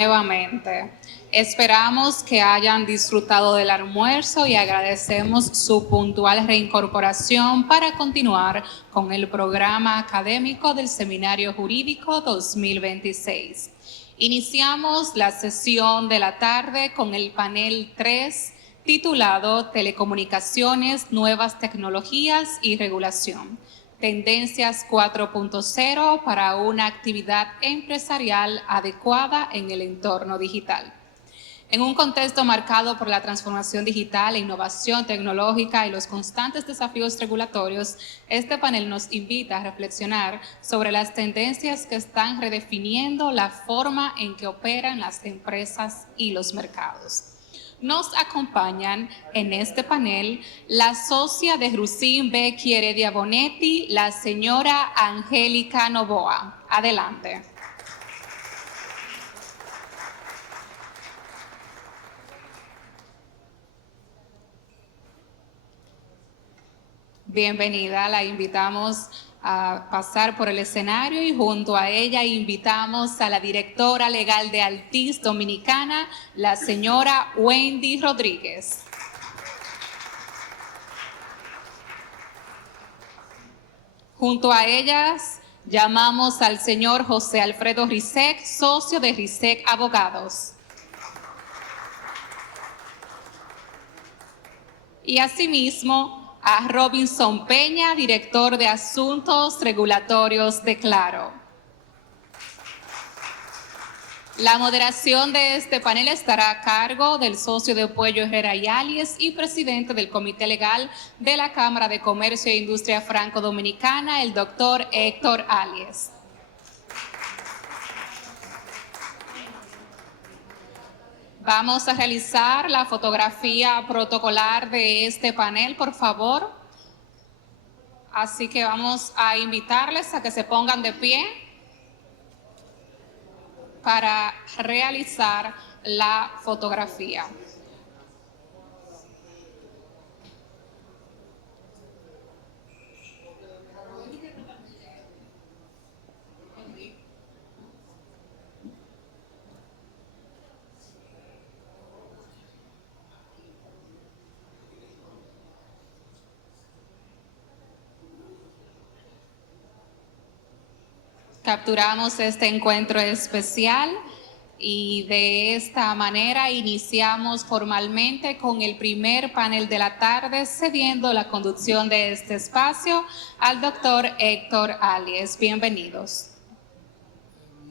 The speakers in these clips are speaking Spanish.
Nuevamente, esperamos que hayan disfrutado del almuerzo y agradecemos su puntual reincorporación para continuar con el programa académico del Seminario Jurídico 2026. Iniciamos la sesión de la tarde con el panel 3 titulado Telecomunicaciones, Nuevas Tecnologías y Regulación. Tendencias 4.0 para una actividad empresarial adecuada en el entorno digital. En un contexto marcado por la transformación digital, la innovación tecnológica y los constantes desafíos regulatorios, este panel nos invita a reflexionar sobre las tendencias que están redefiniendo la forma en que operan las empresas y los mercados. Nos acompañan en este panel la socia de Rusin Becchi Heredia Bonetti, la señora Angélica Novoa. Adelante. Bienvenida, la invitamos a pasar por el escenario y junto a ella invitamos a la directora legal de Altiz Dominicana, la señora Wendy Rodríguez. Junto a ellas llamamos al señor José Alfredo Rizek, socio de Rizek Abogados. Y asimismo a Robinson Peña, director de Asuntos Regulatorios de Claro. La moderación de este panel estará a cargo del socio de Puello Herrera y Alies y presidente del Comité Legal de la Cámara de Comercio e Industria Franco-Dominicana, el doctor Héctor Alies. Vamos a realizar la fotografía protocolar de este panel, por favor. Así que vamos a invitarles a que se pongan de pie para realizar la fotografía. Capturamos este encuentro especial y de esta manera iniciamos formalmente con el primer panel de la tarde, cediendo la conducción de este espacio al doctor Héctor Alies. Bienvenidos.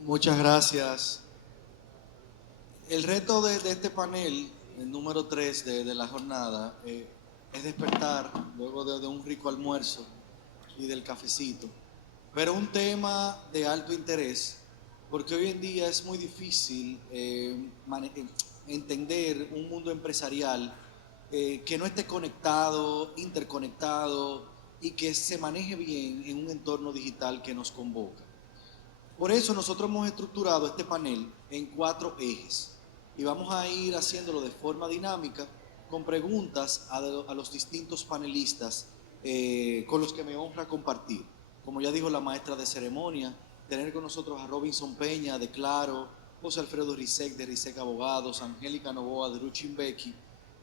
Muchas gracias. El reto de este panel, el número 3 de la jornada, es despertar luego de un rico almuerzo y del cafecito. Pero un tema de alto interés, porque hoy en día es muy difícil entender un mundo empresarial que no esté conectado, interconectado y que se maneje bien en un entorno digital que nos convoca. Por eso nosotros hemos estructurado este panel en 4 ejes y vamos a ir haciéndolo de forma dinámica con preguntas a los distintos panelistas con los que me honra compartir. Como ya dijo la maestra de ceremonia, tener con nosotros a Robinson Peña de Claro, José Alfredo Rizek de Rizek Abogados, Angélica Novoa de Rusin Becchi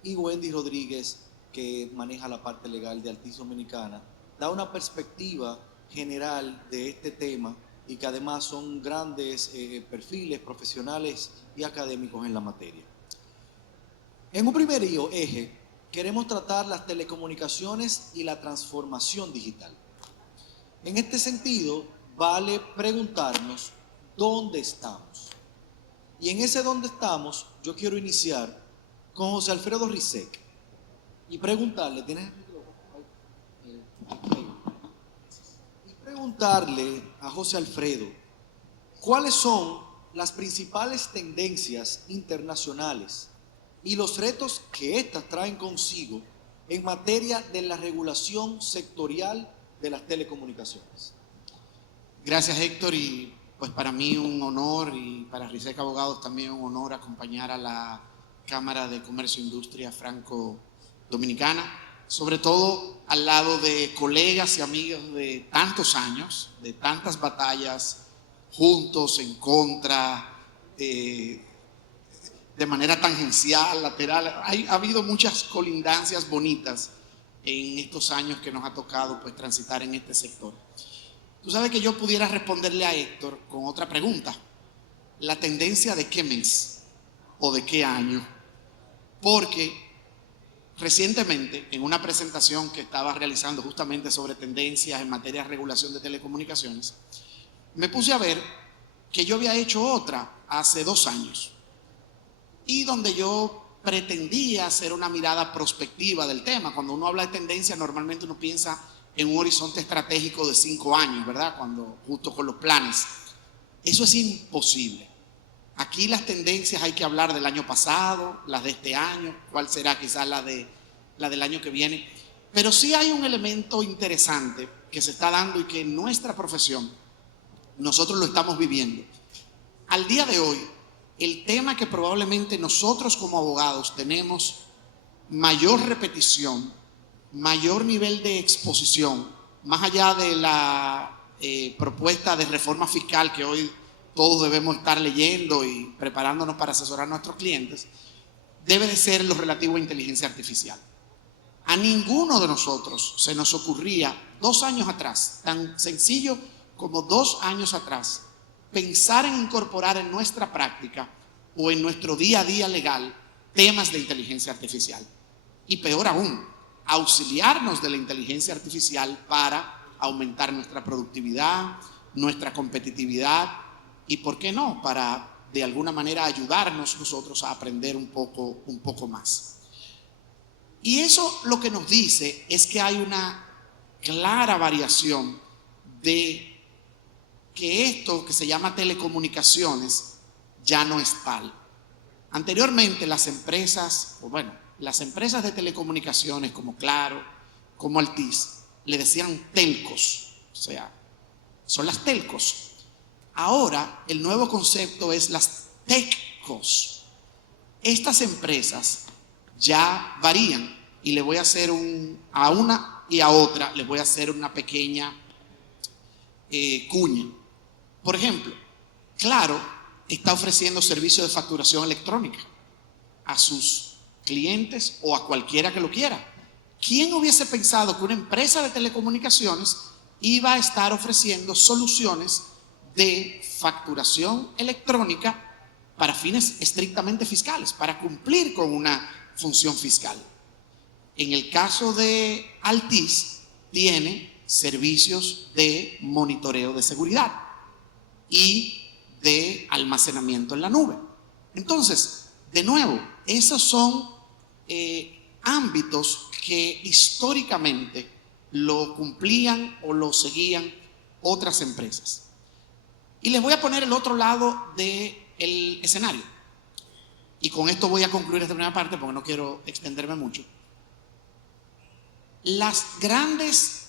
y Wendy Rodríguez, que maneja la parte legal de Altiz Dominicana, da una perspectiva general de este tema y que además son grandes perfiles profesionales y académicos en la materia. En un primer eje, queremos tratar las telecomunicaciones y la transformación digital. En este sentido, vale preguntarnos dónde estamos. Y en ese dónde estamos, yo quiero iniciar con José Alfredo Rizek y preguntarle, ¿tienes el micrófono? Y preguntarle a José Alfredo, ¿cuáles son las principales tendencias internacionales y los retos que éstas traen consigo en materia de la regulación sectorial de las telecomunicaciones? Gracias, Héctor, y pues para mí un honor y para Rizek Abogados también un honor acompañar a la Cámara de Comercio e Industria Franco-Dominicana, sobre todo al lado de colegas y amigos de tantos años, de tantas batallas juntos, en contra, de manera tangencial, lateral. Ha habido muchas colindancias bonitas en estos años que nos ha tocado pues transitar en este sector. Tú sabes que yo pudiera responderle a Héctor con otra pregunta. ¿La tendencia de qué mes o de qué año? Porque recientemente, en una presentación que estaba realizando justamente sobre tendencias en materia de regulación de telecomunicaciones, me puse a ver que yo había hecho otra hace 2 años y donde yo pretendía hacer una mirada prospectiva del tema. Cuando uno habla de tendencia, normalmente uno piensa en un horizonte estratégico de 5 años, ¿verdad? Cuando justo con los planes. Eso es imposible. Aquí las tendencias hay que hablar del año pasado, las de este año, cuál será quizás la del año que viene. Pero sí hay un elemento interesante que se está dando y que en nuestra profesión nosotros lo estamos viviendo. Al día de hoy, el tema que probablemente nosotros como abogados tenemos mayor repetición, mayor nivel de exposición, más allá de la propuesta de reforma fiscal que hoy todos debemos estar leyendo y preparándonos para asesorar a nuestros clientes, debe de ser lo relativo a inteligencia artificial. A ninguno de nosotros se nos ocurría 2 años atrás, tan sencillo como 2 años atrás, pensar en incorporar en nuestra práctica o en nuestro día a día legal temas de inteligencia artificial. Y peor aún, auxiliarnos de la inteligencia artificial para aumentar nuestra productividad, nuestra competitividad y, ¿por qué no?, para de alguna manera ayudarnos nosotros a aprender un poco más. Y eso lo que nos dice es que hay una clara variación de que esto que se llama telecomunicaciones ya no es tal. Anteriormente las empresas de telecomunicaciones como Claro, como Altiz, le decían telcos, o sea, son las telcos. Ahora el nuevo concepto es las techcos. Estas empresas ya varían y le voy a hacer a una y a otra les voy a hacer una pequeña cuña. Por ejemplo, Claro está ofreciendo servicios de facturación electrónica a sus clientes o a cualquiera que lo quiera. ¿Quién hubiese pensado que una empresa de telecomunicaciones iba a estar ofreciendo soluciones de facturación electrónica para fines estrictamente fiscales, para cumplir con una función fiscal? En el caso de Altiz, tiene servicios de monitoreo de seguridad y de almacenamiento en la nube. Entonces, de nuevo, esos son ámbitos que históricamente lo cumplían o lo seguían otras empresas. Y les voy a poner el otro lado del escenario. Y con esto voy a concluir esta primera parte porque no quiero extenderme mucho. Las grandes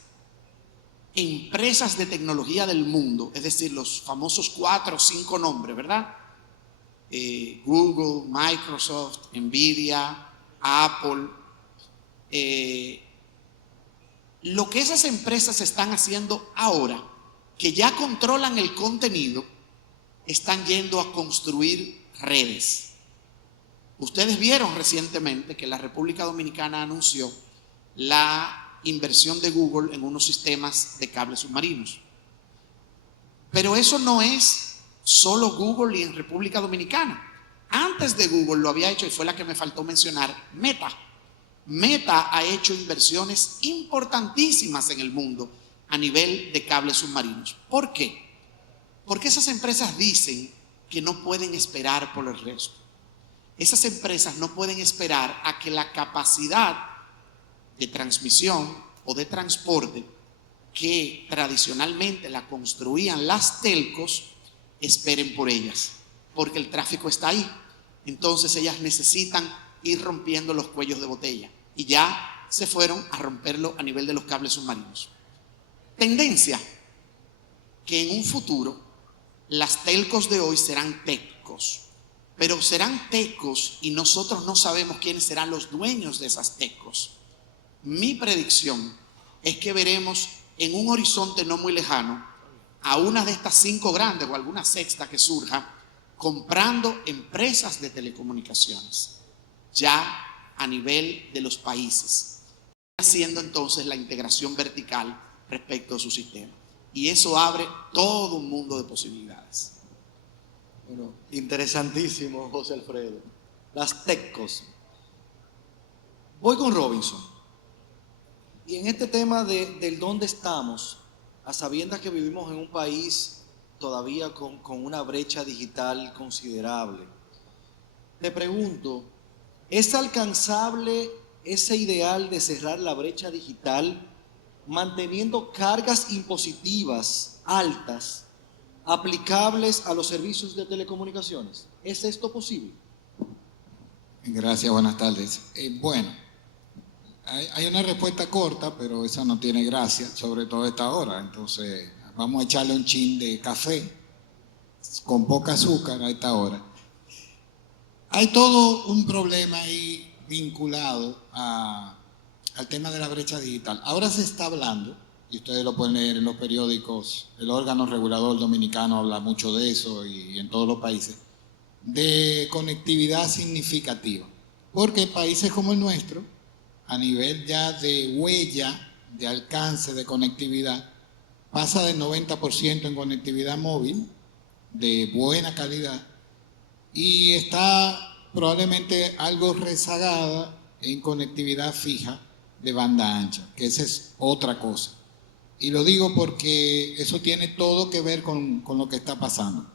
empresas de tecnología del mundo, es decir, los famosos 4 o 5 nombres, ¿verdad? Google, Microsoft, Nvidia, Apple. Lo que esas empresas están haciendo ahora, que ya controlan el contenido, están yendo a construir redes. Ustedes vieron recientemente que la República Dominicana anunció la inversión de Google en unos sistemas de cables submarinos. Pero eso no es solo Google y en República Dominicana. Antes de Google lo había hecho, y fue la que me faltó mencionar, Meta. Meta ha hecho inversiones importantísimas en el mundo a nivel de cables submarinos. ¿Por qué? Porque esas empresas dicen que no pueden esperar por el resto. Esas empresas no pueden esperar a que la capacidad de transmisión o de transporte que tradicionalmente la construían las telcos esperen por ellas, porque el tráfico está ahí. Entonces ellas necesitan ir rompiendo los cuellos de botella y ya se fueron a romperlo a nivel de los cables submarinos. Tendencia que en un futuro las telcos de hoy serán techcos, pero serán techcos y nosotros no sabemos quiénes serán los dueños de esas techcos. Mi predicción es que veremos en un horizonte no muy lejano a una de estas 5 grandes o alguna sexta que surja comprando empresas de telecomunicaciones, ya a nivel de los países, haciendo entonces la integración vertical respecto a su sistema. Y eso abre todo un mundo de posibilidades. Bueno, interesantísimo, José Alfredo. Las TechCos. Voy con Robinson. Y en este tema del dónde estamos, a sabiendas que vivimos en un país todavía con una brecha digital considerable, te pregunto, ¿es alcanzable ese ideal de cerrar la brecha digital manteniendo cargas impositivas altas aplicables a los servicios de telecomunicaciones? ¿Es esto posible? Gracias, buenas tardes. Bueno, hay una respuesta corta, pero esa no tiene gracia, sobre todo a esta hora. Entonces, vamos a echarle un chin de café con poca azúcar a esta hora. Hay todo un problema ahí vinculado al tema de la brecha digital. Ahora se está hablando, y ustedes lo pueden leer en los periódicos, el órgano regulador dominicano habla mucho de eso y en todos los países, de conectividad significativa. Porque países como el nuestro, a nivel ya de huella, de alcance, de conectividad, pasa del 90% en conectividad móvil, de buena calidad, y está probablemente algo rezagada en conectividad fija de banda ancha, que esa es otra cosa. Y lo digo porque eso tiene todo que ver con lo que está pasando.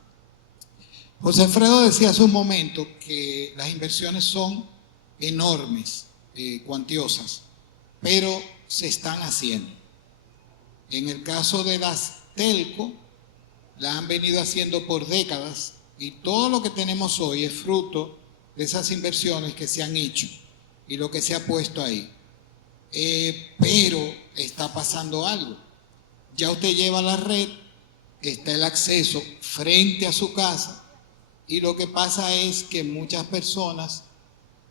José Alfredo decía hace un momento que las inversiones son enormes, cuantiosas, pero se están haciendo. En el caso de las telco, la han venido haciendo por décadas y todo lo que tenemos hoy es fruto de esas inversiones que se han hecho y lo que se ha puesto ahí. Pero está pasando algo. Ya usted lleva la red, está el acceso frente a su casa y lo que pasa es que muchas personas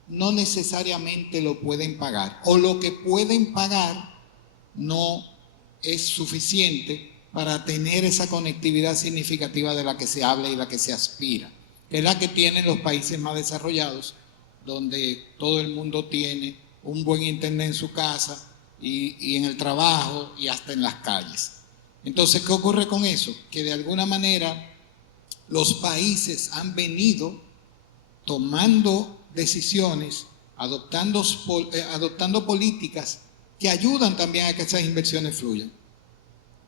no necesariamente lo pueden pagar o lo que pueden pagar no es suficiente para tener esa conectividad significativa de la que se habla y la que se aspira, que es la que tienen los países más desarrollados, donde todo el mundo tiene un buen internet en su casa y en el trabajo y hasta en las calles. Entonces, ¿qué ocurre con eso? Que de alguna manera los países han venido tomando decisiones, adoptando políticas que ayudan también a que esas inversiones fluyan.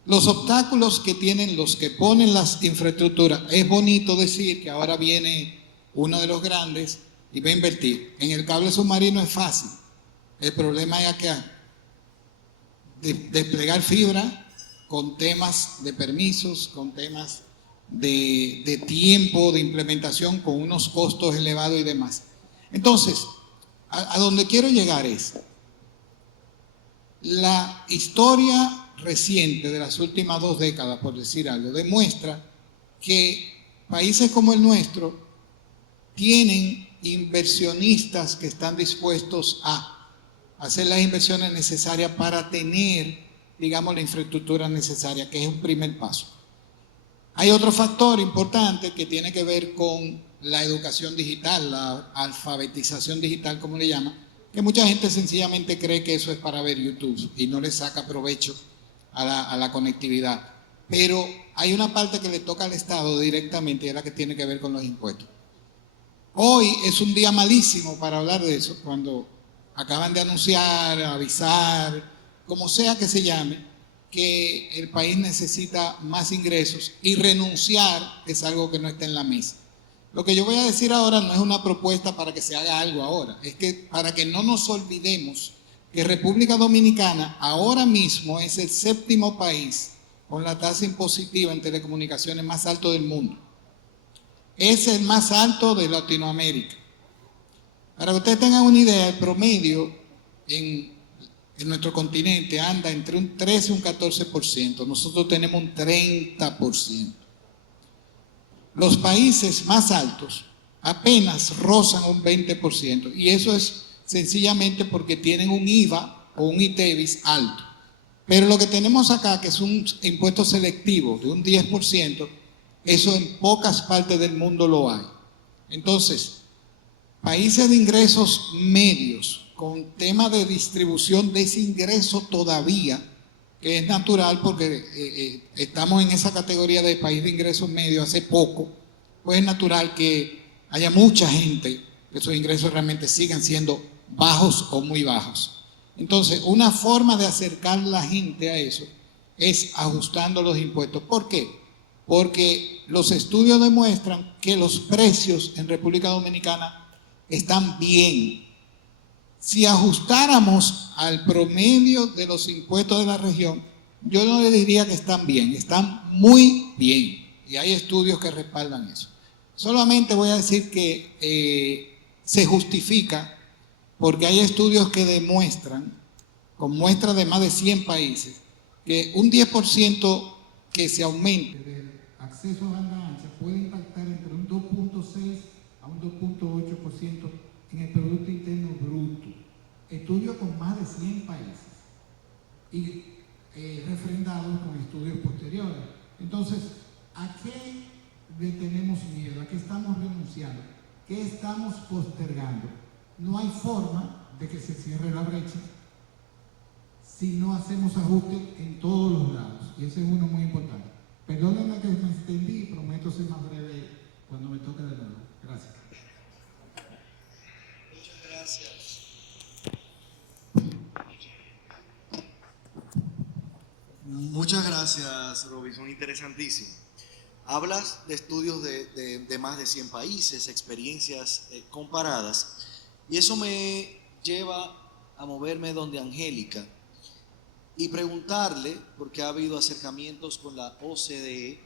Los obstáculos que tienen los que ponen las infraestructuras, es bonito decir que ahora viene uno de los grandes y va a invertir. En el cable submarino es fácil. El problema es que desplegar fibra con temas de permisos, con temas de tiempo, de implementación, con unos costos elevados y demás. Entonces, a donde quiero llegar es, la historia reciente de las últimas 2 décadas, por decir algo, demuestra que países como el nuestro tienen inversionistas que están dispuestos a hacer las inversiones necesarias para tener, digamos, la infraestructura necesaria, que es un primer paso. Hay otro factor importante que tiene que ver con la educación digital, la alfabetización digital, como le llaman, que mucha gente sencillamente cree que eso es para ver YouTube y no le saca provecho a la conectividad. Pero hay una parte que le toca al Estado directamente y es la que tiene que ver con los impuestos. Hoy es un día malísimo para hablar de eso, cuando acaban de anunciar, avisar, como sea que se llame, que el país necesita más ingresos y renunciar es algo que no está en la mesa. Lo que yo voy a decir ahora no es una propuesta para que se haga algo ahora, es que para que no nos olvidemos que República Dominicana ahora mismo es el 7º país con la tasa impositiva en telecomunicaciones más alto del mundo. Es el más alto de Latinoamérica. Para que ustedes tengan una idea, el promedio en nuestro continente anda entre un 13 y un 14%. Nosotros tenemos un 30%. Los países más altos apenas rozan un 20%. Y eso es sencillamente porque tienen un IVA o un ITEVIS alto. Pero lo que tenemos acá, que es un impuesto selectivo de un 10%, Eso en pocas partes del mundo lo hay. Entonces, países de ingresos medios, con tema de distribución de ese ingreso todavía, que es natural porque estamos en esa categoría de país de ingresos medios hace poco, pues es natural que haya mucha gente que sus ingresos realmente sigan siendo bajos o muy bajos. Entonces, una forma de acercar la gente a eso es ajustando los impuestos. ¿Por qué? Porque los estudios demuestran que los precios en República Dominicana están bien. Si ajustáramos al promedio de los impuestos de la región, yo no le diría que están bien, están muy bien. Y hay estudios que respaldan eso. Solamente voy a decir que se justifica porque hay estudios que demuestran, con muestras de más de 100 países, que un 10% que se aumente del acceso a banda ancha puede impactar entre un 2.6 a un 2.8% en el Producto Interno Bruto. Estudios con más de 100 países y refrendados con estudios posteriores. Entonces, ¿a qué le tenemos miedo? ¿A qué estamos renunciando? ¿Qué estamos postergando? No hay forma de que se cierre la brecha si no hacemos ajustes en todos los lados. Y ese es uno muy importante. Perdónenme que me extendí, prometo ser más breve cuando me toque de nuevo. Gracias. Muchas gracias. Muchas gracias, Robinson. Interesantísimo. Hablas de estudios de más de 100 países, experiencias comparadas, y eso me lleva a moverme donde Angélica y preguntarle, porque ha habido acercamientos con la OCDE,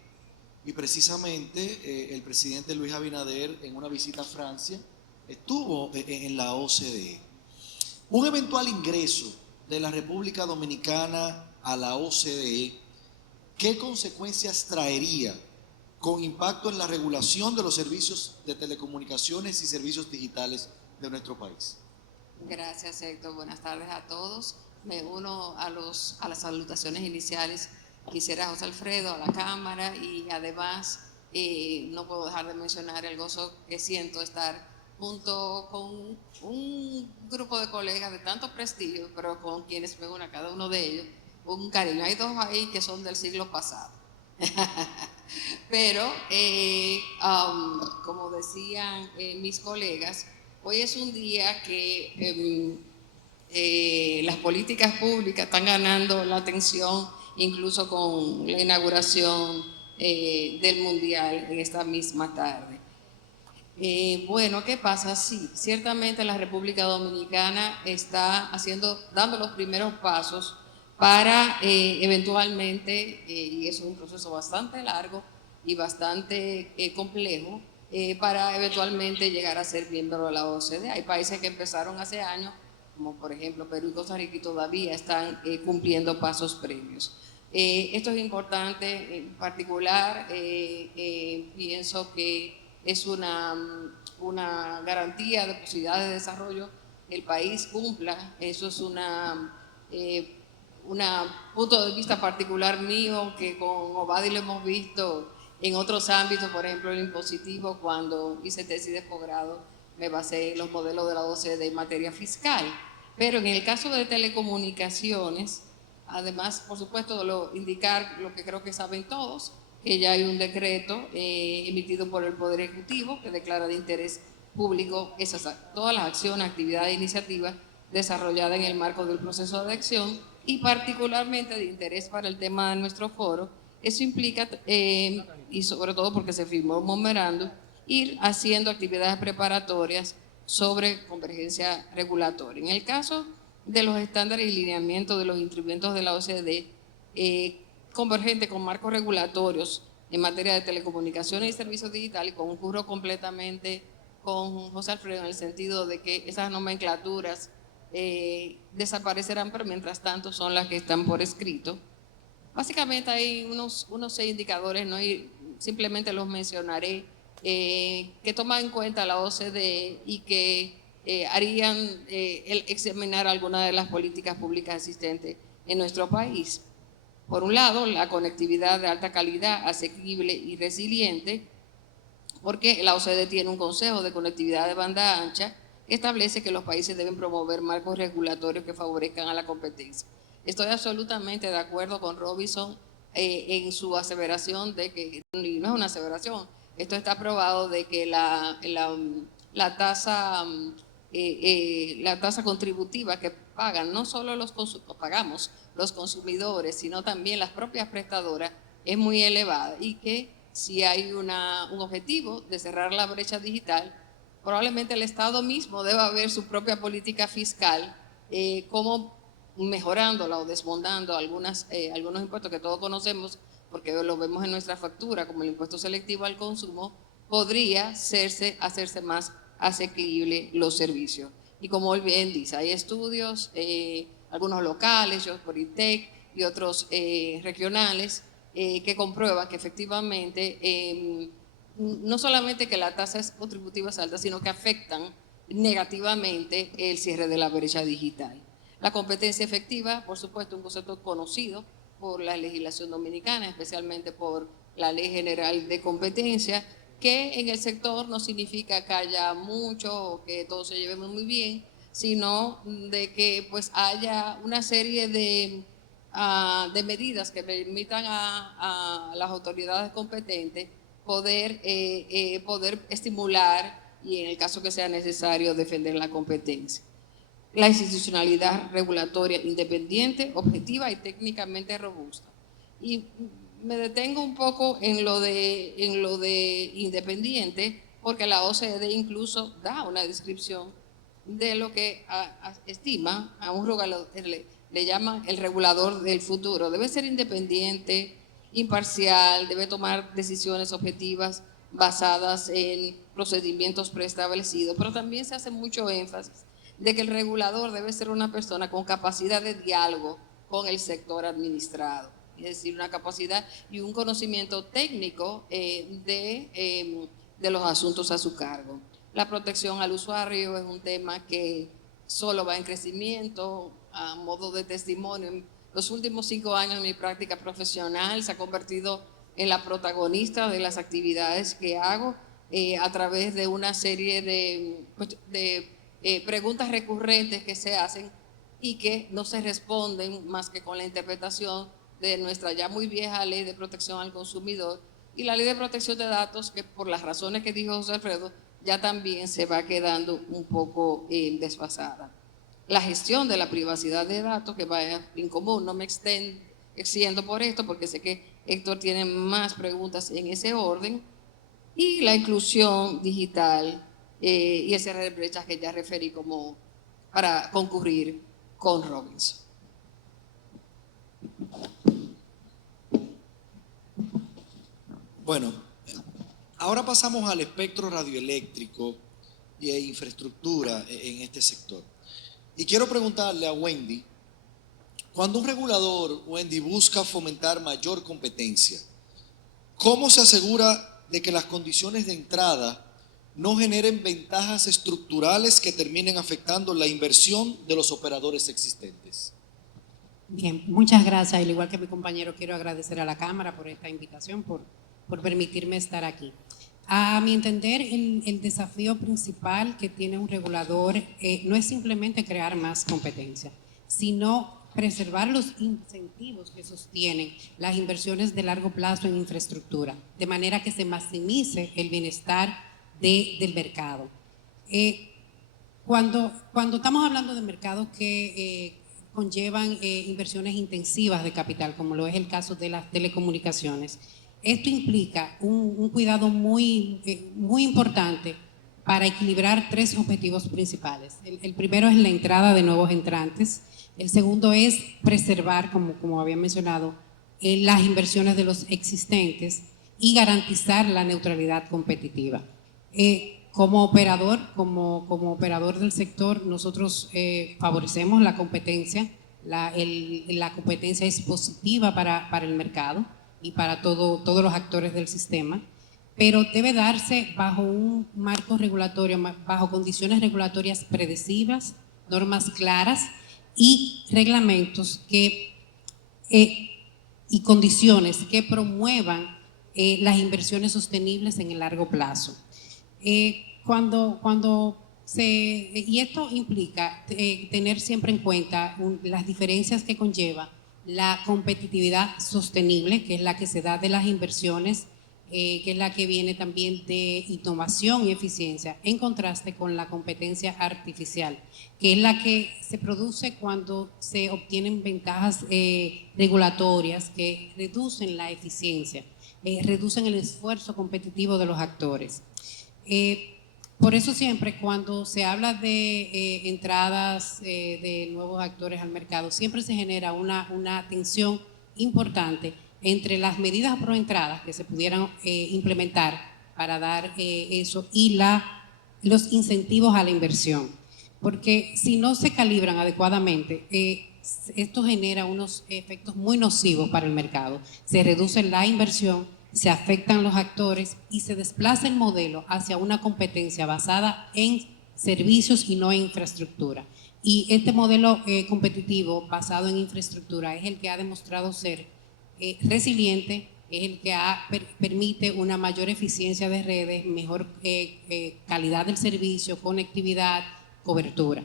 y precisamente el presidente Luis Abinader en una visita a Francia estuvo en la OCDE. Un eventual ingreso de la República Dominicana a la OCDE, ¿qué consecuencias traería con impacto en la regulación de los servicios de telecomunicaciones y servicios digitales de nuestro país? Gracias, Héctor. Buenas tardes a todos. Me uno a las salutaciones iniciales. Quisiera a José Alfredo, a la Cámara, y además no puedo dejar de mencionar el gozo que siento estar junto con un grupo de colegas de tanto prestigio, pero con quienes me uno a cada uno de ellos un cariño. Hay dos ahí que son del siglo pasado. Pero, como decían mis colegas, hoy es un día que las políticas públicas están ganando la atención, incluso con la inauguración del Mundial en esta misma tarde. Bueno, ¿qué pasa? Sí, ciertamente la República Dominicana está dando los primeros pasos para eventualmente, y es un proceso bastante largo y bastante complejo, para eventualmente llegar a ser miembro de la OCDE. Hay países que empezaron hace años, como por ejemplo Perú y Costa Rica, y todavía están cumpliendo pasos previos. Esto es importante, en particular pienso que es una garantía de posibilidades de desarrollo que el país cumpla. Eso es un punto de vista particular mío, que con Obadi lo hemos visto en otros ámbitos. Por ejemplo, el impositivo, cuando hice tesis de posgrado, me basé en los modelos de la OCDE en materia fiscal. Pero en el caso de telecomunicaciones, además, por supuesto, indicar lo que creo que saben todos, que ya hay un decreto emitido por el Poder Ejecutivo que declara de interés público todas las acciones, actividades e iniciativas desarrolladas en el marco del proceso de adhesión, y particularmente de interés para el tema de nuestro foro. Eso implica, y sobre todo porque se firmó un memorándum, ir haciendo actividades preparatorias sobre convergencia regulatoria. En el caso de los estándares y lineamientos de los instrumentos de la OCDE, convergente con marcos regulatorios en materia de telecomunicaciones y servicios digitales, concurro completamente con José Alfredo en el sentido de que esas nomenclaturas desaparecerán, pero mientras tanto son las que están por escrito. Básicamente hay unos 6 indicadores, ¿no? Y simplemente los mencionaré, que toman en cuenta la OCDE y que harían examinar algunas de las políticas públicas existentes en nuestro país. Por un lado, la conectividad de alta calidad, asequible y resiliente, porque la OCDE tiene un consejo de conectividad de banda ancha que establece que los países deben promover marcos regulatorios que favorezcan a la competencia. Estoy absolutamente de acuerdo con Robinson en su aseveración de que, y no es una aseveración, esto está probado de que la tasa contributiva que pagan no solo pagamos los consumidores, sino también las propias prestadoras, es muy elevada, y que si hay un objetivo de cerrar la brecha digital, probablemente el Estado mismo deba ver su propia política fiscal, como mejorándola o desmontando algunos impuestos que todos conocemos, porque lo vemos en nuestra factura, como el impuesto selectivo al consumo, podría hacerse más asequible los servicios. Y como él bien dice, hay estudios, algunos locales, yo por INTEC y otros regionales, que comprueban que efectivamente no solamente que la tasa contributiva es alta, sino que afectan negativamente el cierre de la brecha digital. La competencia efectiva, por supuesto, un concepto conocido por la legislación dominicana, especialmente por la Ley General de Competencia, que en el sector no significa que haya mucho o que todo se lleve muy bien, sino de que pues haya una serie de medidas que permitan a las autoridades competentes poder estimular y, en el caso que sea necesario, defender la competencia. La institucionalidad regulatoria independiente, objetiva y técnicamente robusta. Y me detengo un poco en lo de independiente, porque la OCDE incluso da una descripción de lo que estima a un regulador, le llaman el regulador del futuro. Debe ser independiente, imparcial, debe tomar decisiones objetivas basadas en procedimientos preestablecidos, pero también se hace mucho énfasis de que el regulador debe ser una persona con capacidad de diálogo con el sector administrado, es decir, una capacidad y un conocimiento técnico de los asuntos a su cargo. La protección al usuario es un tema que solo va en crecimiento. A modo de testimonio, en los últimos 5 años de mi práctica profesional se ha convertido en la protagonista de las actividades que hago a través de una serie de preguntas recurrentes que se hacen y que no se responden más que con la interpretación de nuestra ya muy vieja Ley de Protección al Consumidor y la Ley de Protección de Datos, que por las razones que dijo José Alfredo, ya también se va quedando un poco desfasada. La gestión de la privacidad de datos, que va en común, no me extiendo por esto porque sé que Héctor tiene más preguntas en ese orden, y la inclusión digital y ese cierre de brechas que ya referí como para concurrir con Robinson. Bueno, ahora pasamos al espectro radioeléctrico y a infraestructura en este sector. Y quiero preguntarle a Wendy, cuando un regulador, Wendy, busca fomentar mayor competencia, ¿cómo se asegura de que las condiciones de entrada no generen ventajas estructurales que terminen afectando la inversión de los operadores existentes? Bien, muchas gracias. Al igual que mi compañero, quiero agradecer a la Cámara por esta invitación, por permitirme estar aquí. A mi entender, el desafío principal que tiene un regulador no es simplemente crear más competencia, sino preservar los incentivos que sostienen las inversiones de largo plazo en infraestructura, de manera que se maximice el bienestar del mercado. Cuando estamos hablando de mercados que conllevan inversiones intensivas de capital, como lo es el caso de las telecomunicaciones, esto implica un cuidado muy importante para equilibrar 3 objetivos principales. El primero es la entrada de nuevos entrantes. El segundo es preservar, como había mencionado, las inversiones de los existentes y garantizar la neutralidad competitiva. Como operador del sector, nosotros favorecemos la competencia. La competencia es positiva para el mercado y para todos los actores del sistema, pero debe darse bajo un marco regulatorio, bajo condiciones regulatorias predecibles, normas claras y reglamentos que y condiciones que promuevan las inversiones sostenibles en el largo plazo. Y esto implica tener siempre en cuenta las diferencias que conlleva la competitividad sostenible, que es la que se da de las inversiones, que es la que viene también de innovación y eficiencia, en contraste con la competencia artificial, que es la que se produce cuando se obtienen ventajas regulatorias que reducen la eficiencia, reducen el esfuerzo competitivo de los actores. Por eso siempre cuando se habla de entradas de nuevos actores al mercado, siempre se genera una tensión importante entre las medidas pro entrada que se pudieran implementar para dar eso y los incentivos a la inversión. Porque si no se calibran adecuadamente, esto genera unos efectos muy nocivos para el mercado. Se reduce la inversión, se afectan los actores y se desplaza el modelo hacia una competencia basada en servicios y no en infraestructura. Y este modelo competitivo basado en infraestructura es el que ha demostrado ser resiliente, es el que permite una mayor eficiencia de redes, mejor calidad del servicio, conectividad, cobertura.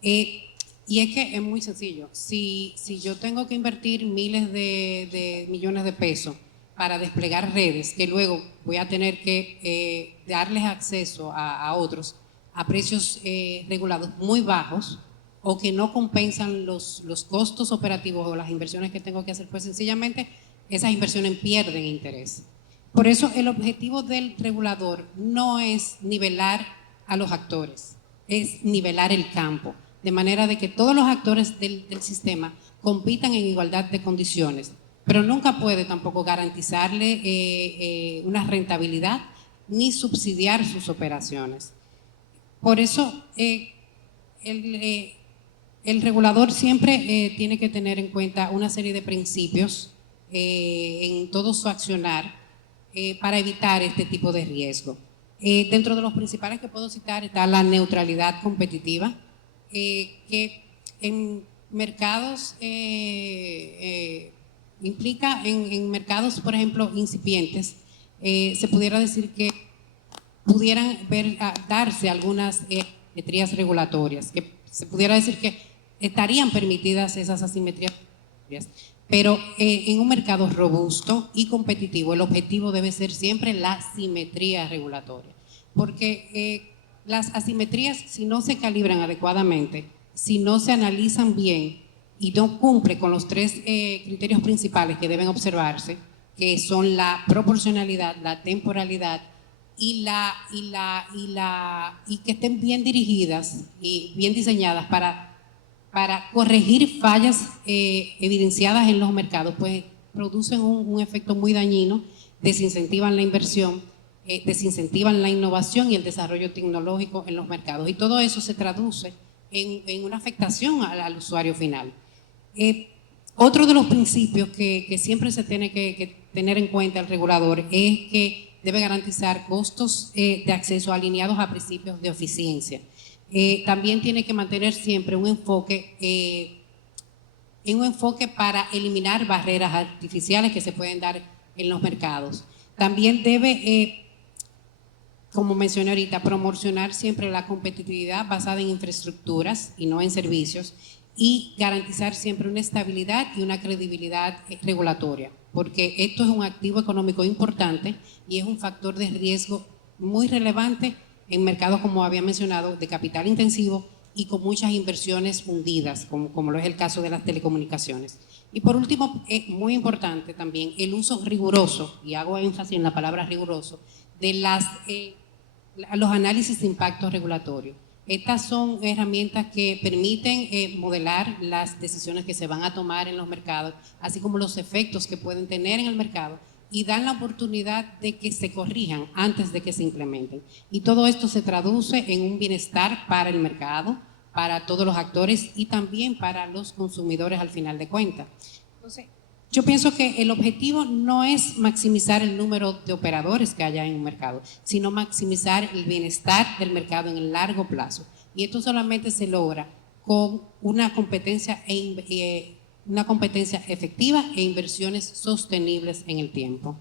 Y es que es muy sencillo. Si yo tengo que invertir miles de millones de pesos para desplegar redes, que luego voy a tener que darles acceso a otros a precios regulados muy bajos o que no compensan los costos operativos o las inversiones que tengo que hacer, pues sencillamente esas inversiones pierden interés. Por eso el objetivo del regulador no es nivelar a los actores, es nivelar el campo, de manera de que todos los actores del sistema compitan en igualdad de condiciones, pero nunca puede tampoco garantizarle una rentabilidad ni subsidiar sus operaciones. Por eso el regulador siempre tiene que tener en cuenta una serie de principios en todo su accionar para evitar este tipo de riesgo. Dentro de los principales que puedo citar está la neutralidad competitiva, que en mercados implica en mercados, por ejemplo, incipientes, se pudiera decir que pudieran darse algunas asimetrías regulatorias, que se pudiera decir que estarían permitidas esas asimetrías, pero en un mercado robusto y competitivo el objetivo debe ser siempre la simetría regulatoria, porque las asimetrías, si no se calibran adecuadamente, si no se analizan bien y no cumple con los tres criterios principales que deben observarse, que son la proporcionalidad, la temporalidad y que estén bien dirigidas y bien diseñadas para corregir fallas evidenciadas en los mercados, pues producen un efecto muy dañino, desincentivan la inversión, desincentivan la innovación y el desarrollo tecnológico en los mercados. Y todo eso se traduce en una afectación al usuario final. Otro de los principios que siempre se tiene que tener en cuenta el regulador es que debe garantizar costos de acceso alineados a principios de eficiencia. También tiene que mantener siempre un enfoque para eliminar barreras artificiales que se pueden dar en los mercados. También debe, como mencioné ahorita, promocionar siempre la competitividad basada en infraestructuras y no en servicios, y garantizar siempre una estabilidad y una credibilidad regulatoria, porque esto es un activo económico importante y es un factor de riesgo muy relevante en mercados, como había mencionado, de capital intensivo y con muchas inversiones hundidas, como lo es el caso de las telecomunicaciones. Y por último, es muy importante también el uso riguroso, y hago énfasis en la palabra riguroso, de los análisis de impacto regulatorio. Estas son herramientas que permiten modelar las decisiones que se van a tomar en los mercados, así como los efectos que pueden tener en el mercado, y dan la oportunidad de que se corrijan antes de que se implementen. Y todo esto se traduce en un bienestar para el mercado, para todos los actores y también para los consumidores al final de cuentas. Entonces, yo pienso que el objetivo no es maximizar el número de operadores que haya en un mercado, sino maximizar el bienestar del mercado en el largo plazo. Y esto solamente se logra con una competencia una competencia efectiva e inversiones sostenibles en el tiempo.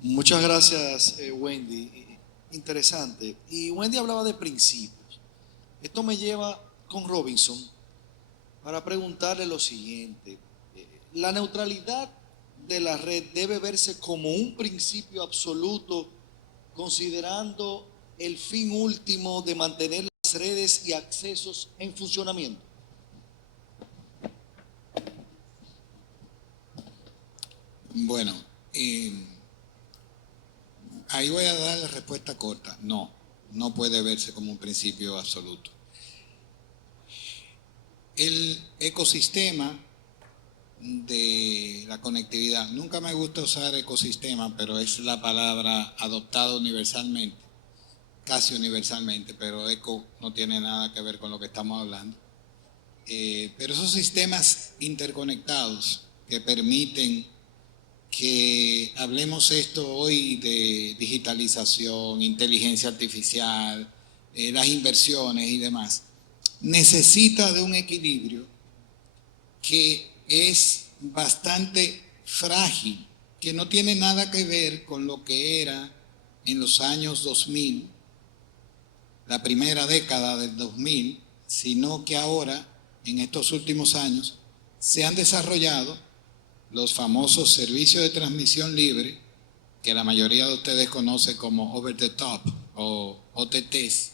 Muchas gracias, Wendy. Interesante. Y Wendy hablaba de principios. Esto me lleva con Robinson para preguntarle lo siguiente. ¿La neutralidad de la red debe verse como un principio absoluto, considerando el fin último de mantener las redes y accesos en funcionamiento? Bueno, ahí voy a dar la respuesta corta. No, no puede verse como un principio absoluto. El ecosistema de la conectividad, nunca me gusta usar ecosistema, pero es la palabra adoptada universalmente, casi universalmente, pero eco no tiene nada que ver con lo que estamos hablando. Pero esos sistemas interconectados que permiten que hablemos esto hoy de digitalización, inteligencia artificial, las inversiones y demás, necesita de un equilibrio que es bastante frágil, que no tiene nada que ver con lo que era en los años 2000, la primera década del 2000, sino que ahora, en estos últimos años, se han desarrollado los famosos servicios de transmisión libre, que la mayoría de ustedes conoce como over the top o OTTs.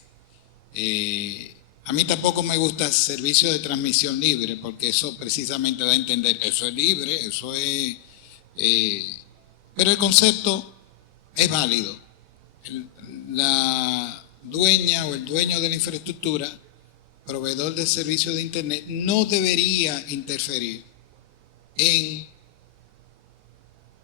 A mí tampoco me gusta servicio de transmisión libre, porque eso precisamente da a entender, eso es libre, eso es... pero el concepto es válido. La dueña o el dueño de la infraestructura, proveedor de servicio de Internet, no debería interferir en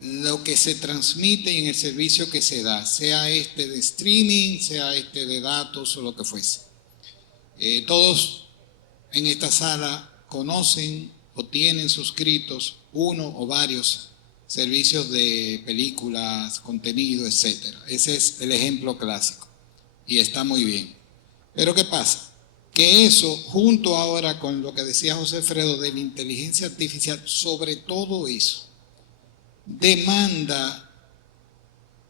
lo que se transmite y en el servicio que se da, sea este de streaming, sea este de datos o lo que fuese. Todos en esta sala conocen o tienen suscritos uno o varios servicios de películas, contenido, etc. Ese es el ejemplo clásico y está muy bien. Pero ¿qué pasa? Que eso, junto ahora con lo que decía José Alfredo de la inteligencia artificial, sobre todo eso, demanda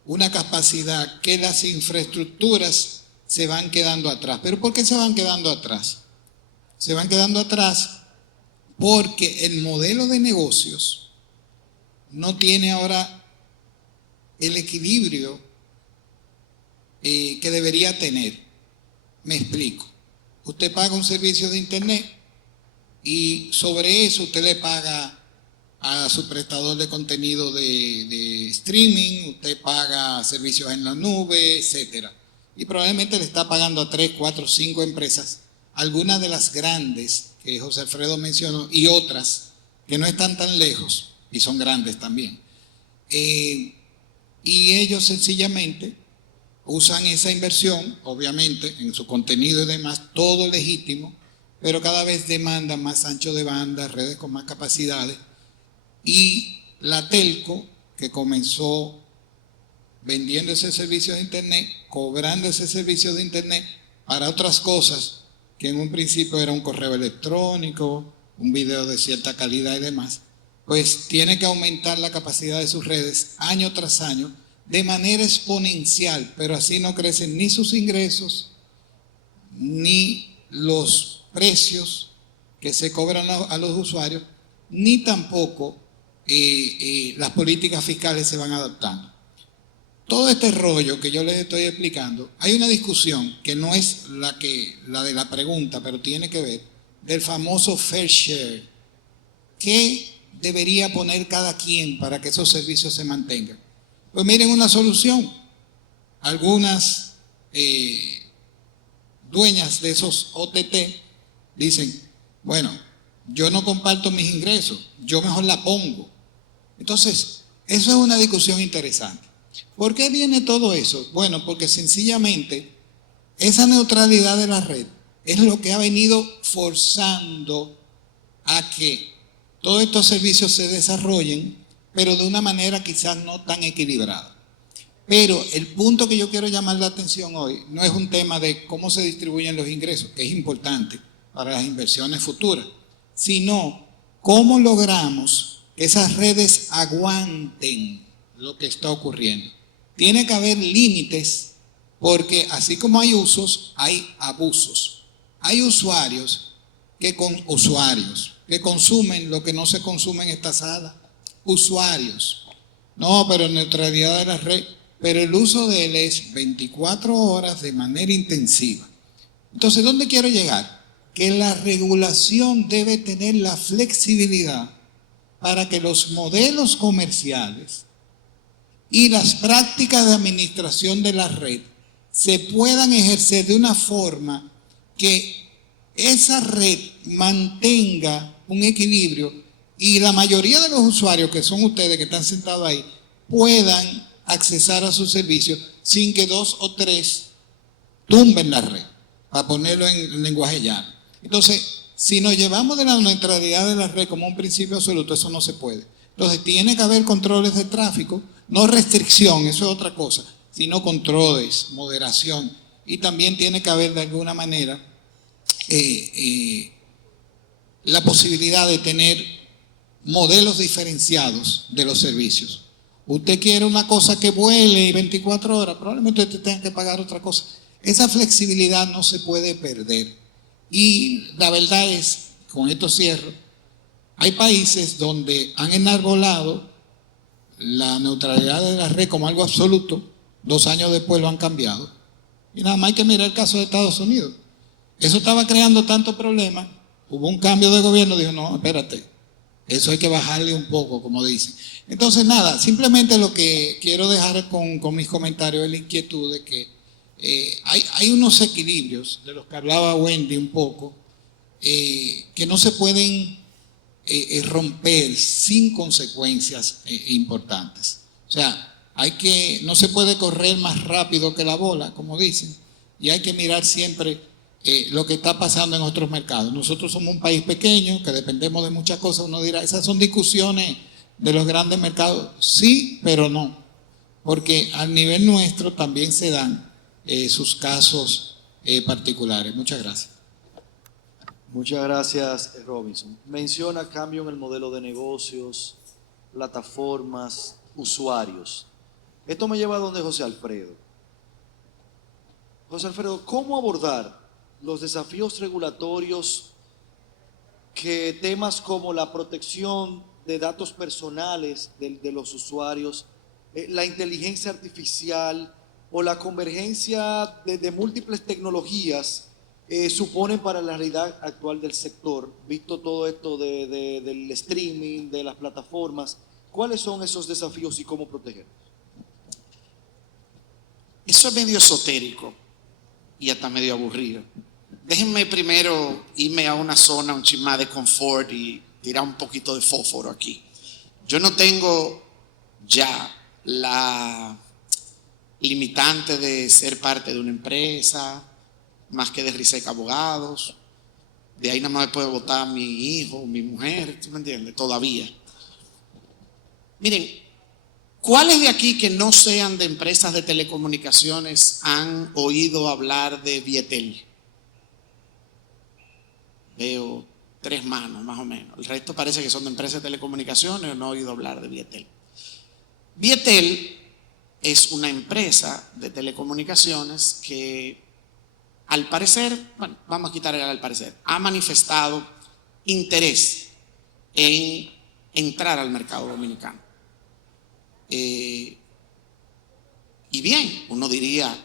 una capacidad que las infraestructuras se van quedando atrás. ¿Pero por qué se van quedando atrás? Se van quedando atrás porque el modelo de negocios no tiene ahora el equilibrio que debería tener. Me explico. Usted paga un servicio de Internet y sobre eso usted le paga a su prestador de contenido de streaming, usted paga servicios en la nube, etcétera. Y probablemente le está pagando a 3, 4, 5 empresas, algunas de las grandes que José Alfredo mencionó y otras que no están tan lejos y son grandes también. Y ellos sencillamente usan esa inversión, obviamente, en su contenido y demás, todo legítimo, pero cada vez demandan más ancho de banda, redes con más capacidades. Y la telco, que comenzó vendiendo ese servicio de Internet, cobrando ese servicio de Internet para otras cosas, que en un principio era un correo electrónico, un video de cierta calidad y demás, pues tiene que aumentar la capacidad de sus redes año tras año de manera exponencial, pero así no crecen ni sus ingresos, ni los precios que se cobran a los usuarios, ni tampoco las políticas fiscales se van adaptando. Todo este rollo que yo les estoy explicando, hay una discusión que no es la de la pregunta, pero tiene que ver, del famoso fair share. ¿Qué debería poner cada quien para que esos servicios se mantengan? Pues miren una solución. Algunas dueñas de esos OTT dicen, bueno, yo no comparto mis ingresos, yo mejor la pongo. Entonces, eso es una discusión interesante. ¿Por qué viene todo eso? Bueno, porque sencillamente esa neutralidad de la red es lo que ha venido forzando a que todos estos servicios se desarrollen, pero de una manera quizás no tan equilibrada. Pero el punto que yo quiero llamar la atención hoy no es un tema de cómo se distribuyen los ingresos, que es importante para las inversiones futuras, sino cómo logramos que esas redes aguanten lo que está ocurriendo. Tiene que haber límites, porque así como hay usos, hay abusos. Hay usuarios que consumen lo que no se consume en esta sala. Usuarios. No, pero neutralidad de la red. Pero el uso de él es 24 horas de manera intensiva. Entonces, ¿dónde quiero llegar? Que la regulación debe tener la flexibilidad para que los modelos comerciales y las prácticas de administración de la red se puedan ejercer de una forma que esa red mantenga un equilibrio y la mayoría de los usuarios, que son ustedes que están sentados ahí, puedan accesar a sus servicios sin que 2 o 3 tumben la red, para ponerlo en lenguaje llano. Entonces, si nos llevamos de la neutralidad de la red como un principio absoluto, eso no se puede. Entonces, tiene que haber controles de tráfico, no restricción, eso es otra cosa, sino controles, moderación, y también tiene que haber de alguna manera la posibilidad de tener modelos diferenciados de los servicios. Usted quiere una cosa que vuele y 24 horas, probablemente usted tenga que pagar otra cosa. Esa flexibilidad no se puede perder. Y la verdad es, con esto cierro, hay países donde han enarbolado la neutralidad de la red como algo absoluto, 2 años después lo han cambiado. Y nada más hay que mirar el caso de Estados Unidos. Eso estaba creando tantos problemas, hubo un cambio de gobierno, dijo, no, espérate, eso hay que bajarle un poco, como dicen. Entonces, nada, simplemente lo que quiero dejar con mis comentarios es la inquietud de que hay unos equilibrios de los que hablaba Wendy un poco, que no se pueden romper sin consecuencias importantes. O sea, no se puede correr más rápido que la bola, como dicen, y hay que mirar siempre lo que está pasando en otros mercados. Nosotros somos un país pequeño, que dependemos de muchas cosas. Uno dirá, esas son discusiones de los grandes mercados. Sí, pero no, porque al nivel nuestro también se dan sus casos particulares. Muchas gracias. Muchas gracias, Robinson. Menciona cambio en el modelo de negocios, plataformas, usuarios. Esto me lleva a donde José Alfredo. José Alfredo, ¿cómo abordar los desafíos regulatorios que temas como la protección de datos personales de los usuarios, la inteligencia artificial o la convergencia de múltiples tecnologías suponen para la realidad actual del sector, visto todo esto del streaming, de las plataformas? ¿Cuáles son esos desafíos y cómo protegerlos? Eso es medio esotérico y hasta medio aburrido. Déjenme primero irme a una zona, un chismá de confort y tirar un poquito de fósforo aquí. Yo no tengo ya la limitante de ser parte de una empresa, más que de Riseca Abogados. De ahí nada más me puede votar mi hijo, mi mujer, ¿tú me entiendes? Todavía. Miren, ¿cuáles de aquí que no sean de empresas de telecomunicaciones han oído hablar de Vietel? Veo 3 manos más o menos. El resto parece que son de empresas de telecomunicaciones o no he oído hablar de Vietel. Vietel es una empresa de telecomunicaciones que al parecer, bueno, vamos a quitar el al parecer, ha manifestado interés en entrar al mercado dominicano. Y bien, uno diría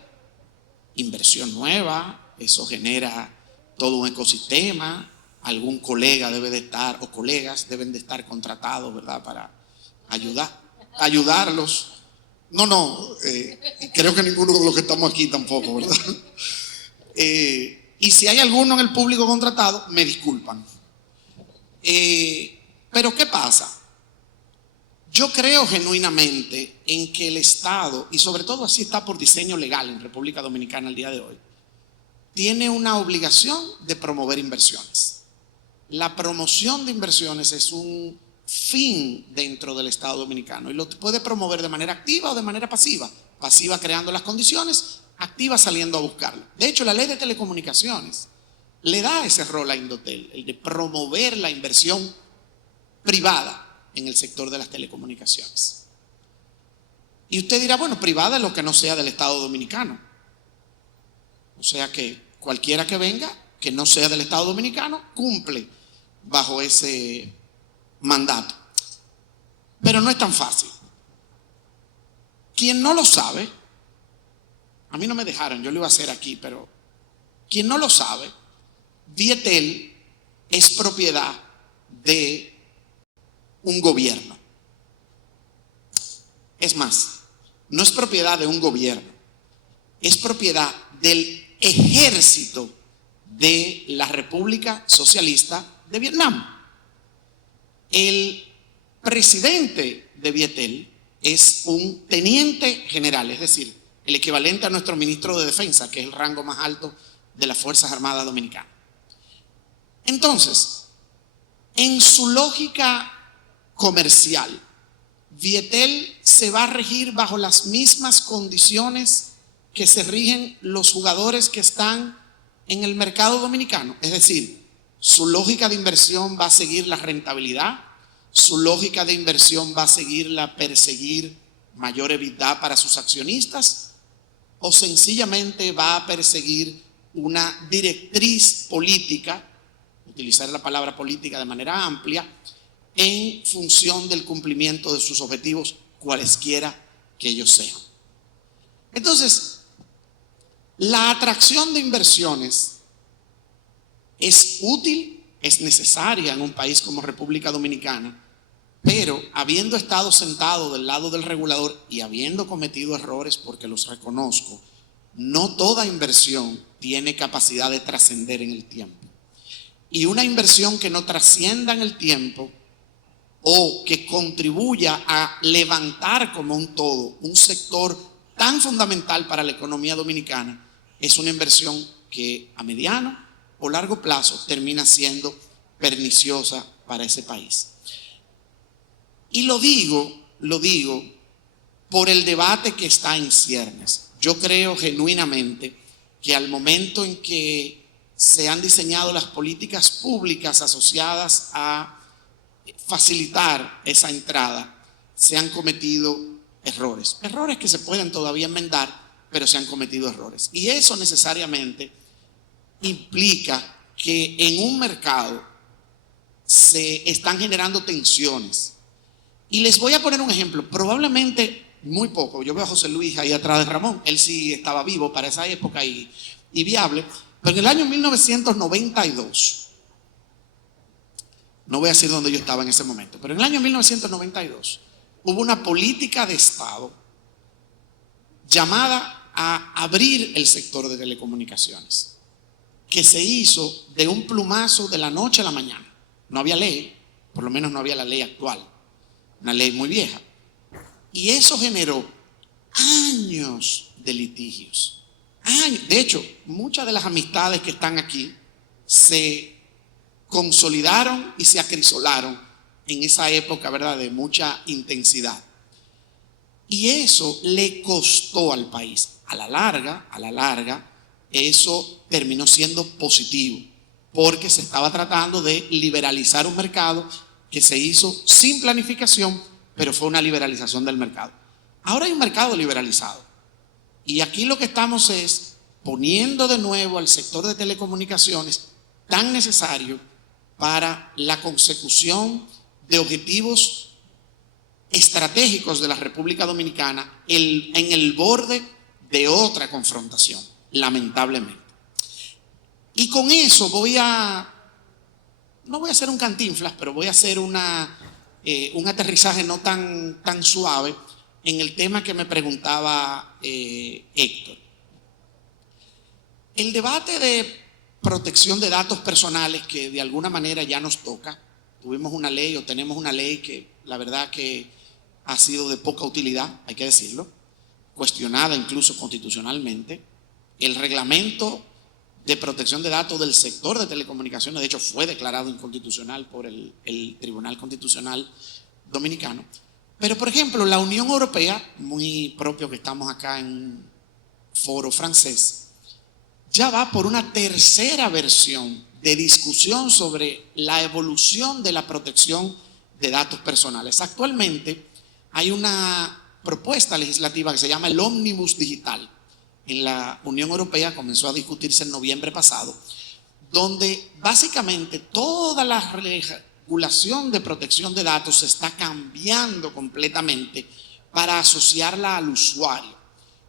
inversión nueva, eso genera todo un ecosistema, algún colega debe de estar, o colegas deben de estar contratados, ¿verdad?, para ayudarlos. Creo que ninguno de los que estamos aquí tampoco, ¿verdad? Y si hay alguno en el público contratado, me disculpan. Pero ¿qué pasa? Yo creo genuinamente en que el Estado, y sobre todo así está por diseño legal en República Dominicana el día de hoy, tiene una obligación de promover inversiones. La promoción de inversiones es un fin dentro del Estado dominicano y lo puede promover de manera activa o de manera pasiva. Pasiva creando las condiciones, activa saliendo a buscarlo. De hecho, la ley de telecomunicaciones le da ese rol a Indotel, el de promover la inversión privada en el sector de las telecomunicaciones. Y usted dirá, bueno, privada es lo que no sea del Estado Dominicano. O sea que cualquiera que venga, que no sea del Estado Dominicano, cumple bajo ese mandato. Pero no es tan fácil. Quien no lo sabe, a mí no me dejaron, yo lo iba a hacer aquí, pero quien no lo sabe, Vietel es propiedad de un gobierno. Es más, no es propiedad de un gobierno, es propiedad del ejército de la República Socialista de Vietnam. El presidente de Vietel es un teniente general, es decir, el equivalente a nuestro ministro de Defensa, que es el rango más alto de las Fuerzas Armadas Dominicanas. Entonces, en su lógica comercial, Vietel se va a regir bajo las mismas condiciones que se rigen los jugadores que están en el mercado dominicano. Es decir, su lógica de inversión va a seguir la rentabilidad, su lógica de inversión va a seguir la perseguir mayor EBITDA para sus accionistas, o sencillamente va a perseguir una directriz política, utilizar la palabra política de manera amplia, en función del cumplimiento de sus objetivos, cualesquiera que ellos sean. Entonces, la atracción de inversiones es útil, es necesaria en un país como República Dominicana, pero habiendo estado sentado del lado del regulador y habiendo cometido errores, porque los reconozco, no toda inversión tiene capacidad de trascender en el tiempo. Y una inversión que no trascienda en el tiempo o que contribuya a levantar como un todo un sector tan fundamental para la economía dominicana es una inversión que a mediano o largo plazo termina siendo perniciosa para ese país. Y lo digo por el debate que está en ciernes. Yo creo genuinamente que al momento en que se han diseñado las políticas públicas asociadas a facilitar esa entrada, se han cometido errores. Errores que se pueden todavía enmendar, pero se han cometido errores. Y eso necesariamente implica que en un mercado se están generando tensiones. Y les voy a poner un ejemplo, probablemente muy poco. Yo veo a José Luis ahí atrás de Ramón, él sí estaba vivo para esa época y viable, pero en el año 1992, no voy a decir dónde yo estaba en ese momento, pero en el año 1992 hubo una política de Estado llamada a abrir el sector de telecomunicaciones, que se hizo de un plumazo de la noche a la mañana. No había ley, por lo menos no había la ley actual, una ley muy vieja. Y eso generó años de litigios. De hecho, muchas de las amistades que están aquí se consolidaron y se acrisolaron en esa época, ¿verdad?, de mucha intensidad. Y eso le costó al país. A la larga, eso terminó siendo positivo, porque se estaba tratando de liberalizar un mercado que se hizo sin planificación, pero fue una liberalización del mercado. Ahora hay un mercado liberalizado. Y aquí lo que estamos es poniendo de nuevo al sector de telecomunicaciones tan necesario para la consecución de objetivos estratégicos de la República Dominicana en el borde de otra confrontación, lamentablemente. Y con eso no voy a hacer un cantinflas, pero voy a hacer un aterrizaje no tan suave en el tema que me preguntaba Héctor. El debate de protección de datos personales que de alguna manera ya nos toca, tuvimos una ley o tenemos una ley que la verdad que ha sido de poca utilidad, hay que decirlo, cuestionada incluso constitucionalmente. El reglamento de protección de datos del sector de telecomunicaciones, de hecho, fue declarado inconstitucional por el Tribunal Constitucional Dominicano. Pero, por ejemplo, la Unión Europea, muy propio que estamos acá en un foro francés, ya va por una tercera versión de discusión sobre la evolución de la protección de datos personales. Actualmente hay una propuesta legislativa que se llama el Ómnibus Digital. En la Unión Europea comenzó a discutirse en noviembre pasado, donde básicamente toda la regulación de protección de datos se está cambiando completamente para asociarla al usuario.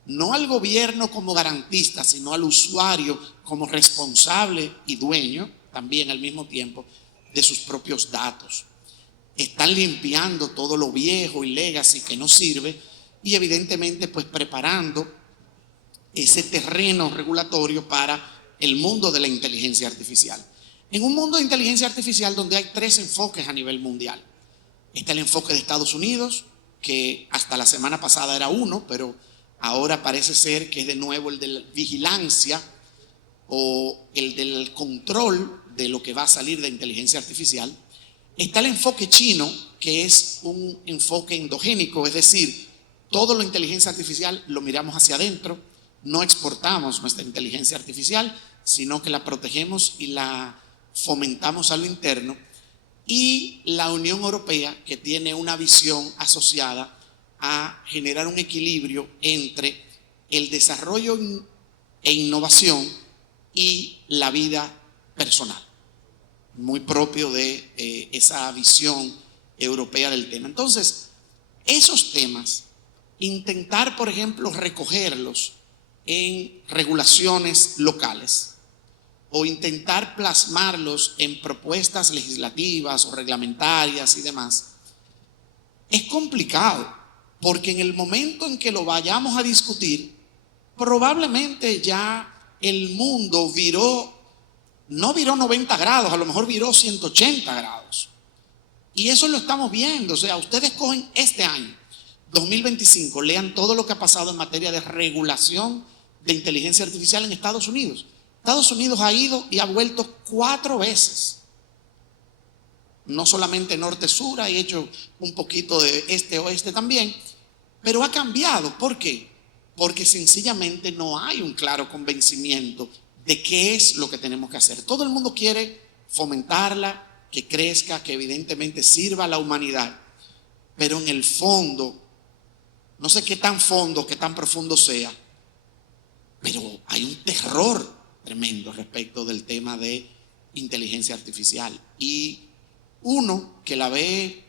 No al gobierno como garantista, sino al usuario como responsable y dueño, también al mismo tiempo, de sus propios datos. Están limpiando todo lo viejo y legacy que no sirve y evidentemente pues preparando ese terreno regulatorio para el mundo de la inteligencia artificial. En un mundo de inteligencia artificial donde hay tres enfoques a nivel mundial. Está el enfoque de Estados Unidos, que hasta la semana pasada era uno, pero ahora parece ser que es de nuevo el de la vigilancia o el del control de lo que va a salir de inteligencia artificial. Está el enfoque chino, que es un enfoque endogénico, es decir, todo lo inteligencia artificial lo miramos hacia adentro, no exportamos nuestra inteligencia artificial, sino que la protegemos y la fomentamos a lo interno. Y la Unión Europea, que tiene una visión asociada a generar un equilibrio entre el desarrollo e innovación y la vida personal, muy propio de esa visión europea del tema. Entonces, esos temas, intentar, por ejemplo, recogerlos en regulaciones locales o intentar plasmarlos en propuestas legislativas o reglamentarias y demás, es complicado, porque en el momento en que lo vayamos a discutir, probablemente ya el mundo no viró 90 grados, a lo mejor viró 180 grados. Y eso lo estamos viendo. O sea, ustedes cogen este año, 2025, lean todo lo que ha pasado en materia de regulación de inteligencia artificial en Estados Unidos. Estados Unidos ha ido y ha vuelto 4 veces. No solamente norte-sur, ha hecho un poquito de este-oeste también, pero ha cambiado. ¿Por qué? Porque sencillamente no hay un claro convencimiento de qué es lo que tenemos que hacer. Todo el mundo quiere fomentarla, que crezca, que evidentemente sirva a la humanidad, pero en el fondo, no sé qué tan fondo, qué tan profundo sea, pero hay un terror tremendo respecto del tema de inteligencia artificial. Y uno que la ve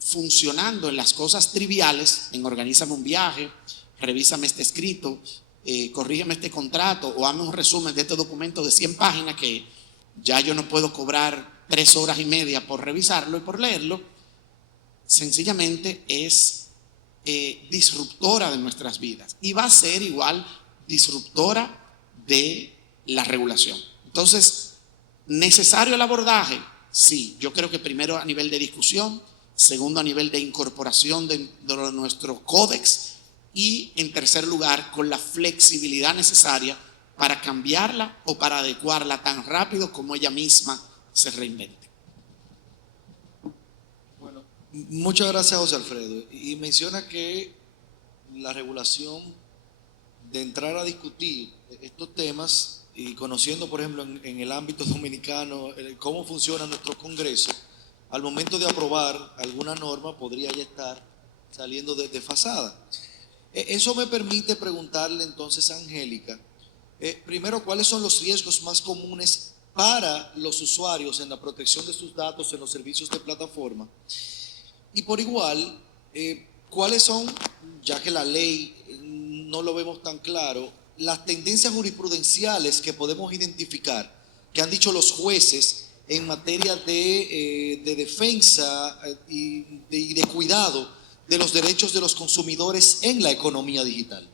funcionando en las cosas triviales, en organízame un viaje, revísame este escrito, corrígeme este contrato o hazme un resumen de este documento de 100 páginas que ya yo no puedo cobrar 3 horas y media por revisarlo y por leerlo, sencillamente es disruptora de nuestras vidas y va a ser igual disruptora de la regulación. Entonces, ¿necesario el abordaje? Sí, yo creo que primero a nivel de discusión, segundo a nivel de incorporación de nuestro códex y en tercer lugar con la flexibilidad necesaria para cambiarla o para adecuarla tan rápido como ella misma se reinvente. Bueno, muchas gracias, José Alfredo. Y menciona que la regulación de entrar a discutir estos temas y conociendo, por ejemplo, en el ámbito dominicano, cómo funciona nuestro Congreso, al momento de aprobar alguna norma podría ya estar saliendo desfasada. Eso me permite preguntarle entonces a Angélica, primero, ¿cuáles son los riesgos más comunes para los usuarios en la protección de sus datos en los servicios de plataforma? Y por igual, ¿cuáles son, ya que la ley no lo vemos tan claro, las tendencias jurisprudenciales que podemos identificar, que han dicho los jueces en materia de defensa y de cuidado de los derechos de los consumidores en la economía digital?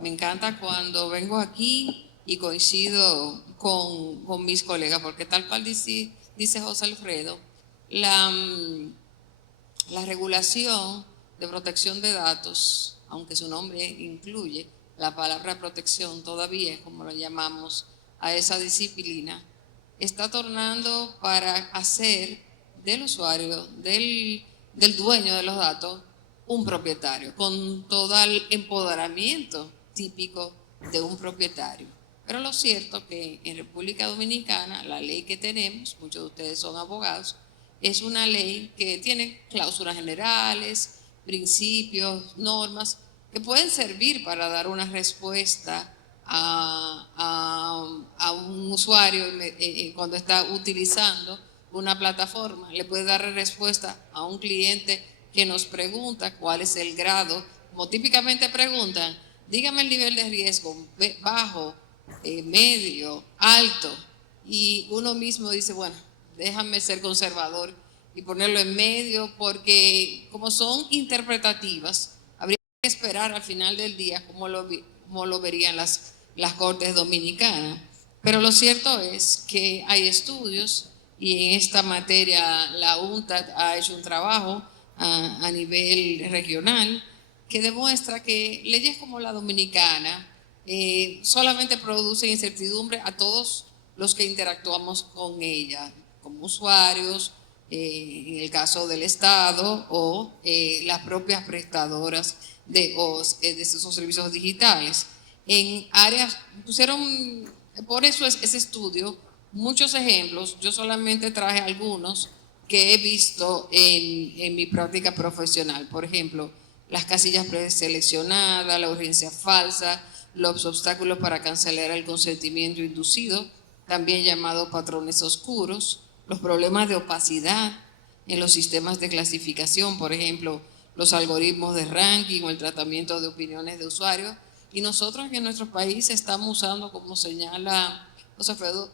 Me encanta cuando vengo aquí y coincido con mis colegas, porque tal cual dice José Alfredo, la regulación de protección de datos, aunque su nombre incluye la palabra protección, todavía, como lo llamamos a esa disciplina, está tornando para hacer del usuario, del dueño de los datos, un propietario, con todo el empoderamiento típico de un propietario. Pero lo cierto que en República Dominicana la ley que tenemos, muchos de ustedes son abogados, es una ley que tiene cláusulas generales, principios, normas que pueden servir para dar una respuesta a un usuario cuando está utilizando una plataforma. Le puede dar respuesta a un cliente que nos pregunta cuál es el grado, como típicamente preguntan, dígame el nivel de riesgo, bajo, medio, alto, y uno mismo dice, bueno, déjame ser conservador y ponerlo en medio, porque como son interpretativas, habría que esperar al final del día cómo lo verían las cortes dominicanas. Pero lo cierto es que hay estudios, y en esta materia la UNTAD ha hecho un trabajo a nivel regional que demuestra que leyes como la dominicana solamente producen incertidumbre a todos los que interactuamos con ella, como usuarios, en el caso del Estado, o las propias prestadoras de esos servicios digitales. En áreas, pusieron, por eso ese estudio, muchos ejemplos, yo solamente traje algunos que he visto en mi práctica profesional. Por ejemplo, las casillas preseleccionadas, la urgencia falsa, los obstáculos para cancelar el consentimiento inducido, también llamado patrones oscuros, los problemas de opacidad en los sistemas de clasificación, por ejemplo, los algoritmos de ranking o el tratamiento de opiniones de usuarios. Y nosotros en nuestro país estamos usando, como señala José Alfredo,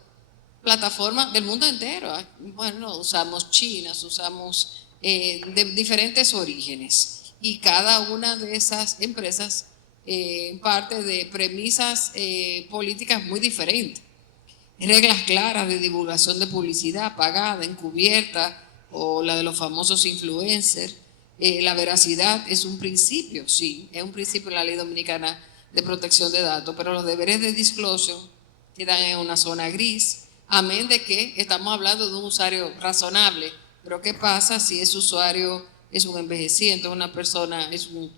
plataformas del mundo entero. Bueno, usamos chinas, usamos de diferentes orígenes, y cada una de esas empresas parte de premisas políticas muy diferentes. Reglas claras de divulgación de publicidad pagada, encubierta, o la de los famosos influencers. La veracidad es un principio, sí, es un principio en la ley dominicana de protección de datos, pero los deberes de disclosure quedan en una zona gris, amén de que estamos hablando de un usuario razonable. Pero ¿qué pasa si ese usuario es un envejeciente, una persona, es un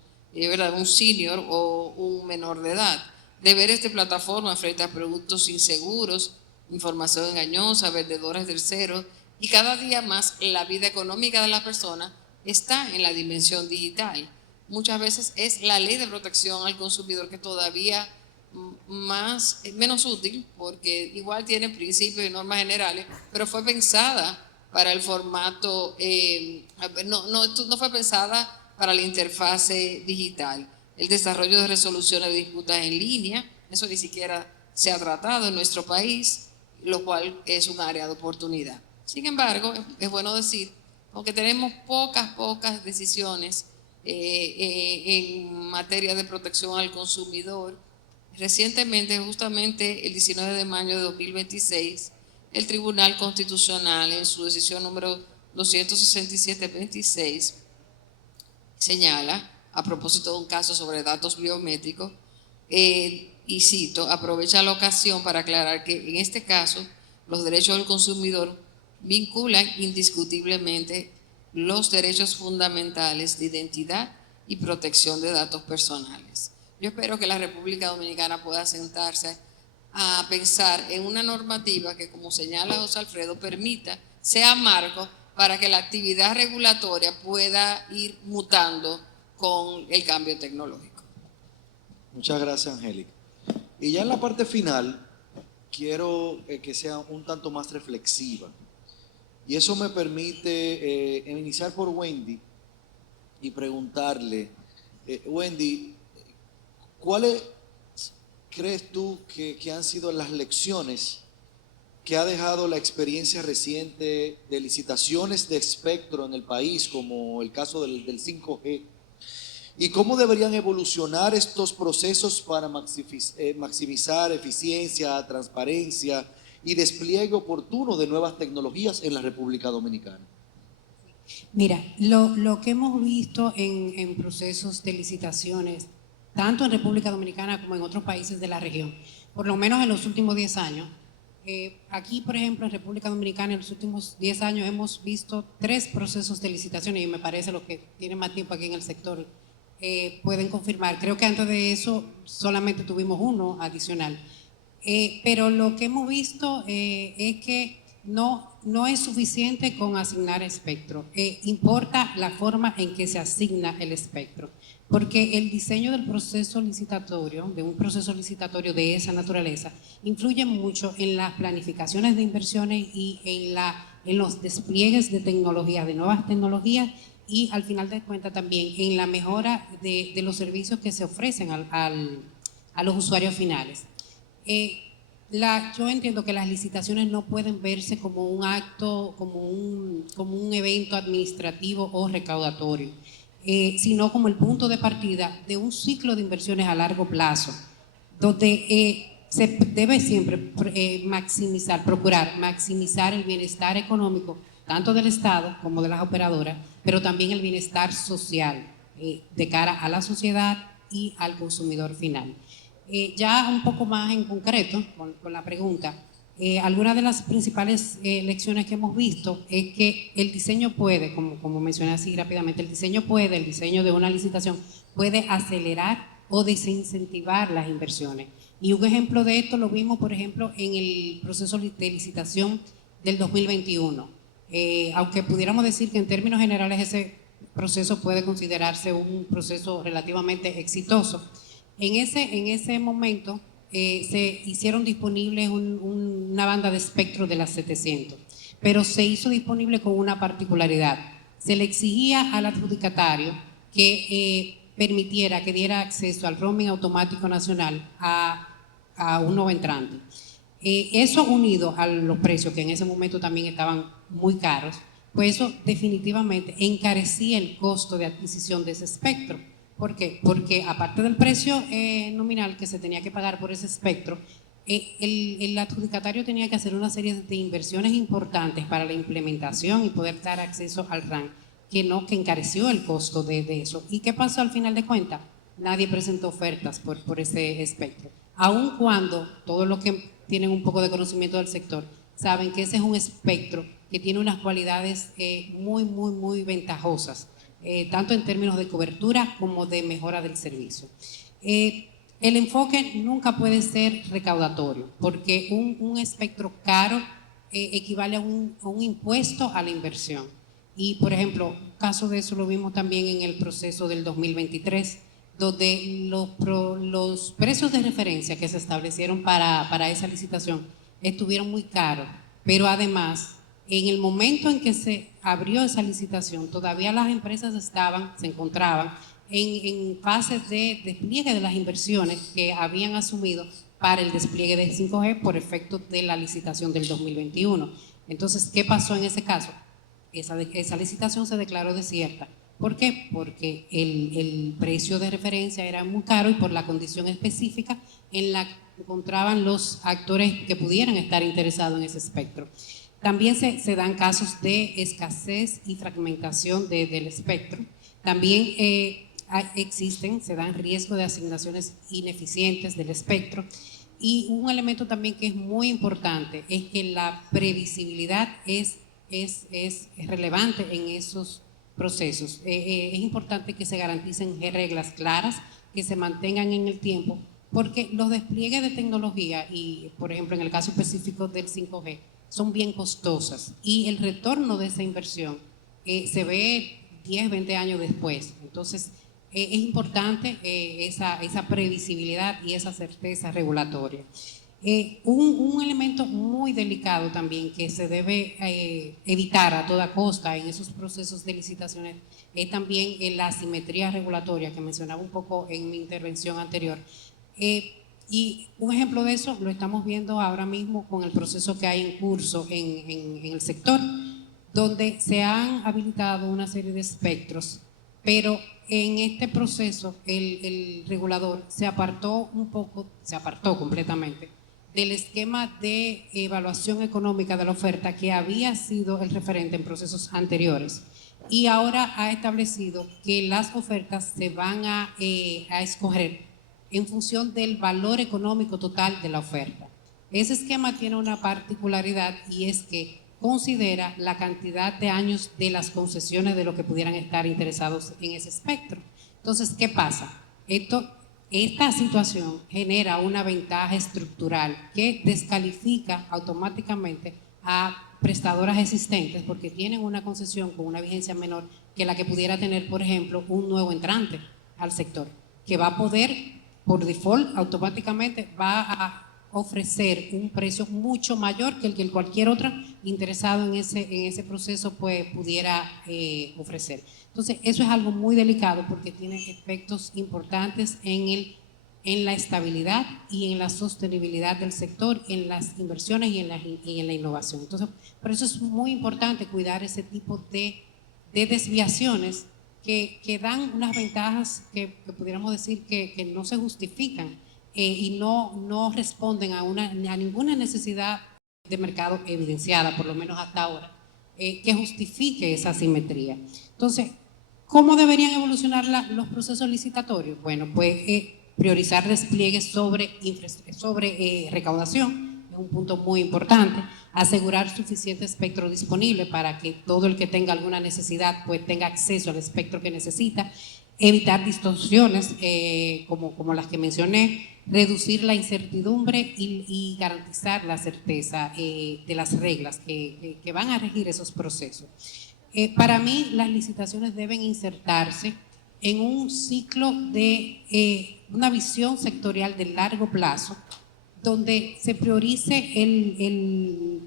senior o un menor de edad? Deberes de plataforma frente a productos inseguros, información engañosa, vendedores terceros, y cada día más la vida económica de la persona está en la dimensión digital. Muchas veces es la ley de protección al consumidor que todavía menos útil, porque igual tiene principios y normas generales, pero fue pensada para el formato, no fue pensada para la interfase digital. El desarrollo de resoluciones de disputas en línea, eso ni siquiera se ha tratado en nuestro país, lo cual es un área de oportunidad. Sin embargo, es bueno decir, aunque tenemos pocas decisiones en materia de protección al consumidor, recientemente, justamente el 19 de mayo de 2026, el Tribunal Constitucional, en su decisión número 267-26, señala, a propósito de un caso sobre datos biométricos, y cito, aprovecha la ocasión para aclarar que en este caso los derechos del consumidor vinculan indiscutiblemente los derechos fundamentales de identidad y protección de datos personales. Yo espero que la República Dominicana pueda sentarse a pensar en una normativa que, como señala José Alfredo, permita, sea marco para que la actividad regulatoria pueda ir mutando con el cambio tecnológico. Muchas gracias, Angélica. Y ya en la parte final, quiero que sea un tanto más reflexiva. Y eso me permite iniciar por Wendy y preguntarle, Wendy, ¿cuáles crees tú que han sido las lecciones que ha dejado la experiencia reciente de licitaciones de espectro en el país, como el caso del 5G? ¿Y cómo deberían evolucionar estos procesos para maximizar eficiencia, transparencia y despliegue oportuno de nuevas tecnologías en la República Dominicana? Mira, lo que hemos visto en procesos de licitaciones, tanto en República Dominicana como en otros países de la región, por lo menos en los últimos 10 años, aquí, por ejemplo, en República Dominicana, en los últimos 10 años hemos visto 3 procesos de licitaciones, y me parece lo que tiene más tiempo aquí en el sector, pueden confirmar. Creo que antes de eso solamente tuvimos uno adicional. Pero lo que hemos visto es que no es suficiente con asignar espectro. Importa la forma en que se asigna el espectro, porque el diseño del proceso licitatorio, de un proceso licitatorio de esa naturaleza, influye mucho en las planificaciones de inversiones y en los despliegues de tecnologías, de nuevas tecnologías, y al final de cuentas también en la mejora de los servicios que se ofrecen a los usuarios finales. Yo entiendo que las licitaciones no pueden verse como un acto, como un evento administrativo o recaudatorio, sino como el punto de partida de un ciclo de inversiones a largo plazo, donde se debe siempre procurar maximizar el bienestar económico, tanto del Estado como de las operadoras, pero también el bienestar social de cara a la sociedad y al consumidor final. Ya un poco más en concreto, con la pregunta, algunas de las principales lecciones que hemos visto es que el diseño puede, como mencioné así rápidamente, el diseño de una licitación puede acelerar o desincentivar las inversiones. Y un ejemplo de esto lo vimos, por ejemplo, en el proceso de licitación del 2021. Aunque pudiéramos decir que en términos generales ese proceso puede considerarse un proceso relativamente exitoso, en ese momento se hicieron disponibles una banda de espectro de las 700, pero se hizo disponible con una particularidad. Se le exigía al adjudicatario que permitiera, que diera acceso al roaming automático nacional a un nuevo entrante. Eso unido a los precios que en ese momento también estaban muy caros, pues eso definitivamente encarecía el costo de adquisición de ese espectro. ¿Por qué? Porque aparte del precio nominal que se tenía que pagar por ese espectro, el adjudicatario tenía que hacer una serie de inversiones importantes para la implementación y poder dar acceso al RAN, que encareció el costo de eso. ¿Y qué pasó al final de cuentas? Nadie presentó ofertas por ese espectro. Aun cuando todos los que tienen un poco de conocimiento del sector saben que ese es un espectro que tiene unas cualidades muy ventajosas, tanto en términos de cobertura como de mejora del servicio. El enfoque nunca puede ser recaudatorio, porque un espectro caro equivale a un impuesto a la inversión. Y, por ejemplo, un caso de eso lo vimos también en el proceso del 2023, donde los precios de referencia que se establecieron para esa licitación estuvieron muy caros, pero además, en el momento en que se abrió esa licitación, todavía las empresas se encontraban en fases de despliegue de las inversiones que habían asumido para el despliegue de 5G por efecto de la licitación del 2021. Entonces, ¿qué pasó en ese caso? Esa licitación se declaró desierta. ¿Por qué? Porque el precio de referencia era muy caro y por la condición específica en la que encontraban los actores que pudieran estar interesados en ese espectro. También se dan casos de escasez y fragmentación del espectro. También se dan riesgos de asignaciones ineficientes del espectro. Y un elemento también que es muy importante es que la previsibilidad es relevante en esos procesos. Es importante que se garanticen reglas claras, que se mantengan en el tiempo, porque los despliegues de tecnología y, por ejemplo, en el caso específico del 5G, son bien costosas y el retorno de esa inversión se ve 10, 20 años después. Entonces, es importante esa previsibilidad y esa certeza regulatoria. Un elemento muy delicado también que se debe evitar a toda costa en esos procesos de licitaciones es también la asimetría regulatoria que mencionaba un poco en mi intervención anterior. Y un ejemplo de eso lo estamos viendo ahora mismo con el proceso que hay en curso en el sector, donde se han habilitado una serie de espectros, pero en este proceso el regulador se apartó completamente del esquema de evaluación económica de la oferta que había sido el referente en procesos anteriores y ahora ha establecido que las ofertas se van a escoger en función del valor económico total de la oferta. Ese esquema tiene una particularidad y es que considera la cantidad de años de las concesiones de los que pudieran estar interesados en ese espectro. Entonces, ¿qué pasa? Esta situación genera una ventaja estructural que descalifica automáticamente a prestadoras existentes porque tienen una concesión con una vigencia menor que la que pudiera tener, por ejemplo, un nuevo entrante al sector, que va a poder, por default, automáticamente va a ofrecer un precio mucho mayor que el que cualquier otro interesado en ese proceso pues, pudiera ofrecer. Entonces, eso es algo muy delicado porque tiene efectos importantes en la estabilidad y en la sostenibilidad del sector, en las inversiones y en la innovación. Entonces, por eso es muy importante cuidar ese tipo de desviaciones que dan unas ventajas que pudiéramos decir que no se justifican y no responden a ninguna necesidad de mercado evidenciada, por lo menos hasta ahora, que justifique esa asimetría. Entonces, ¿cómo deberían evolucionar los procesos licitatorios? Bueno, pues priorizar despliegues sobre recaudación, es un punto muy importante, asegurar suficiente espectro disponible para que todo el que tenga alguna necesidad pues tenga acceso al espectro que necesita, evitar distorsiones como las que mencioné, reducir la incertidumbre y garantizar la certeza de las reglas que van a regir esos procesos. Para mí, las licitaciones deben insertarse en un ciclo de una visión sectorial de largo plazo, donde se priorice el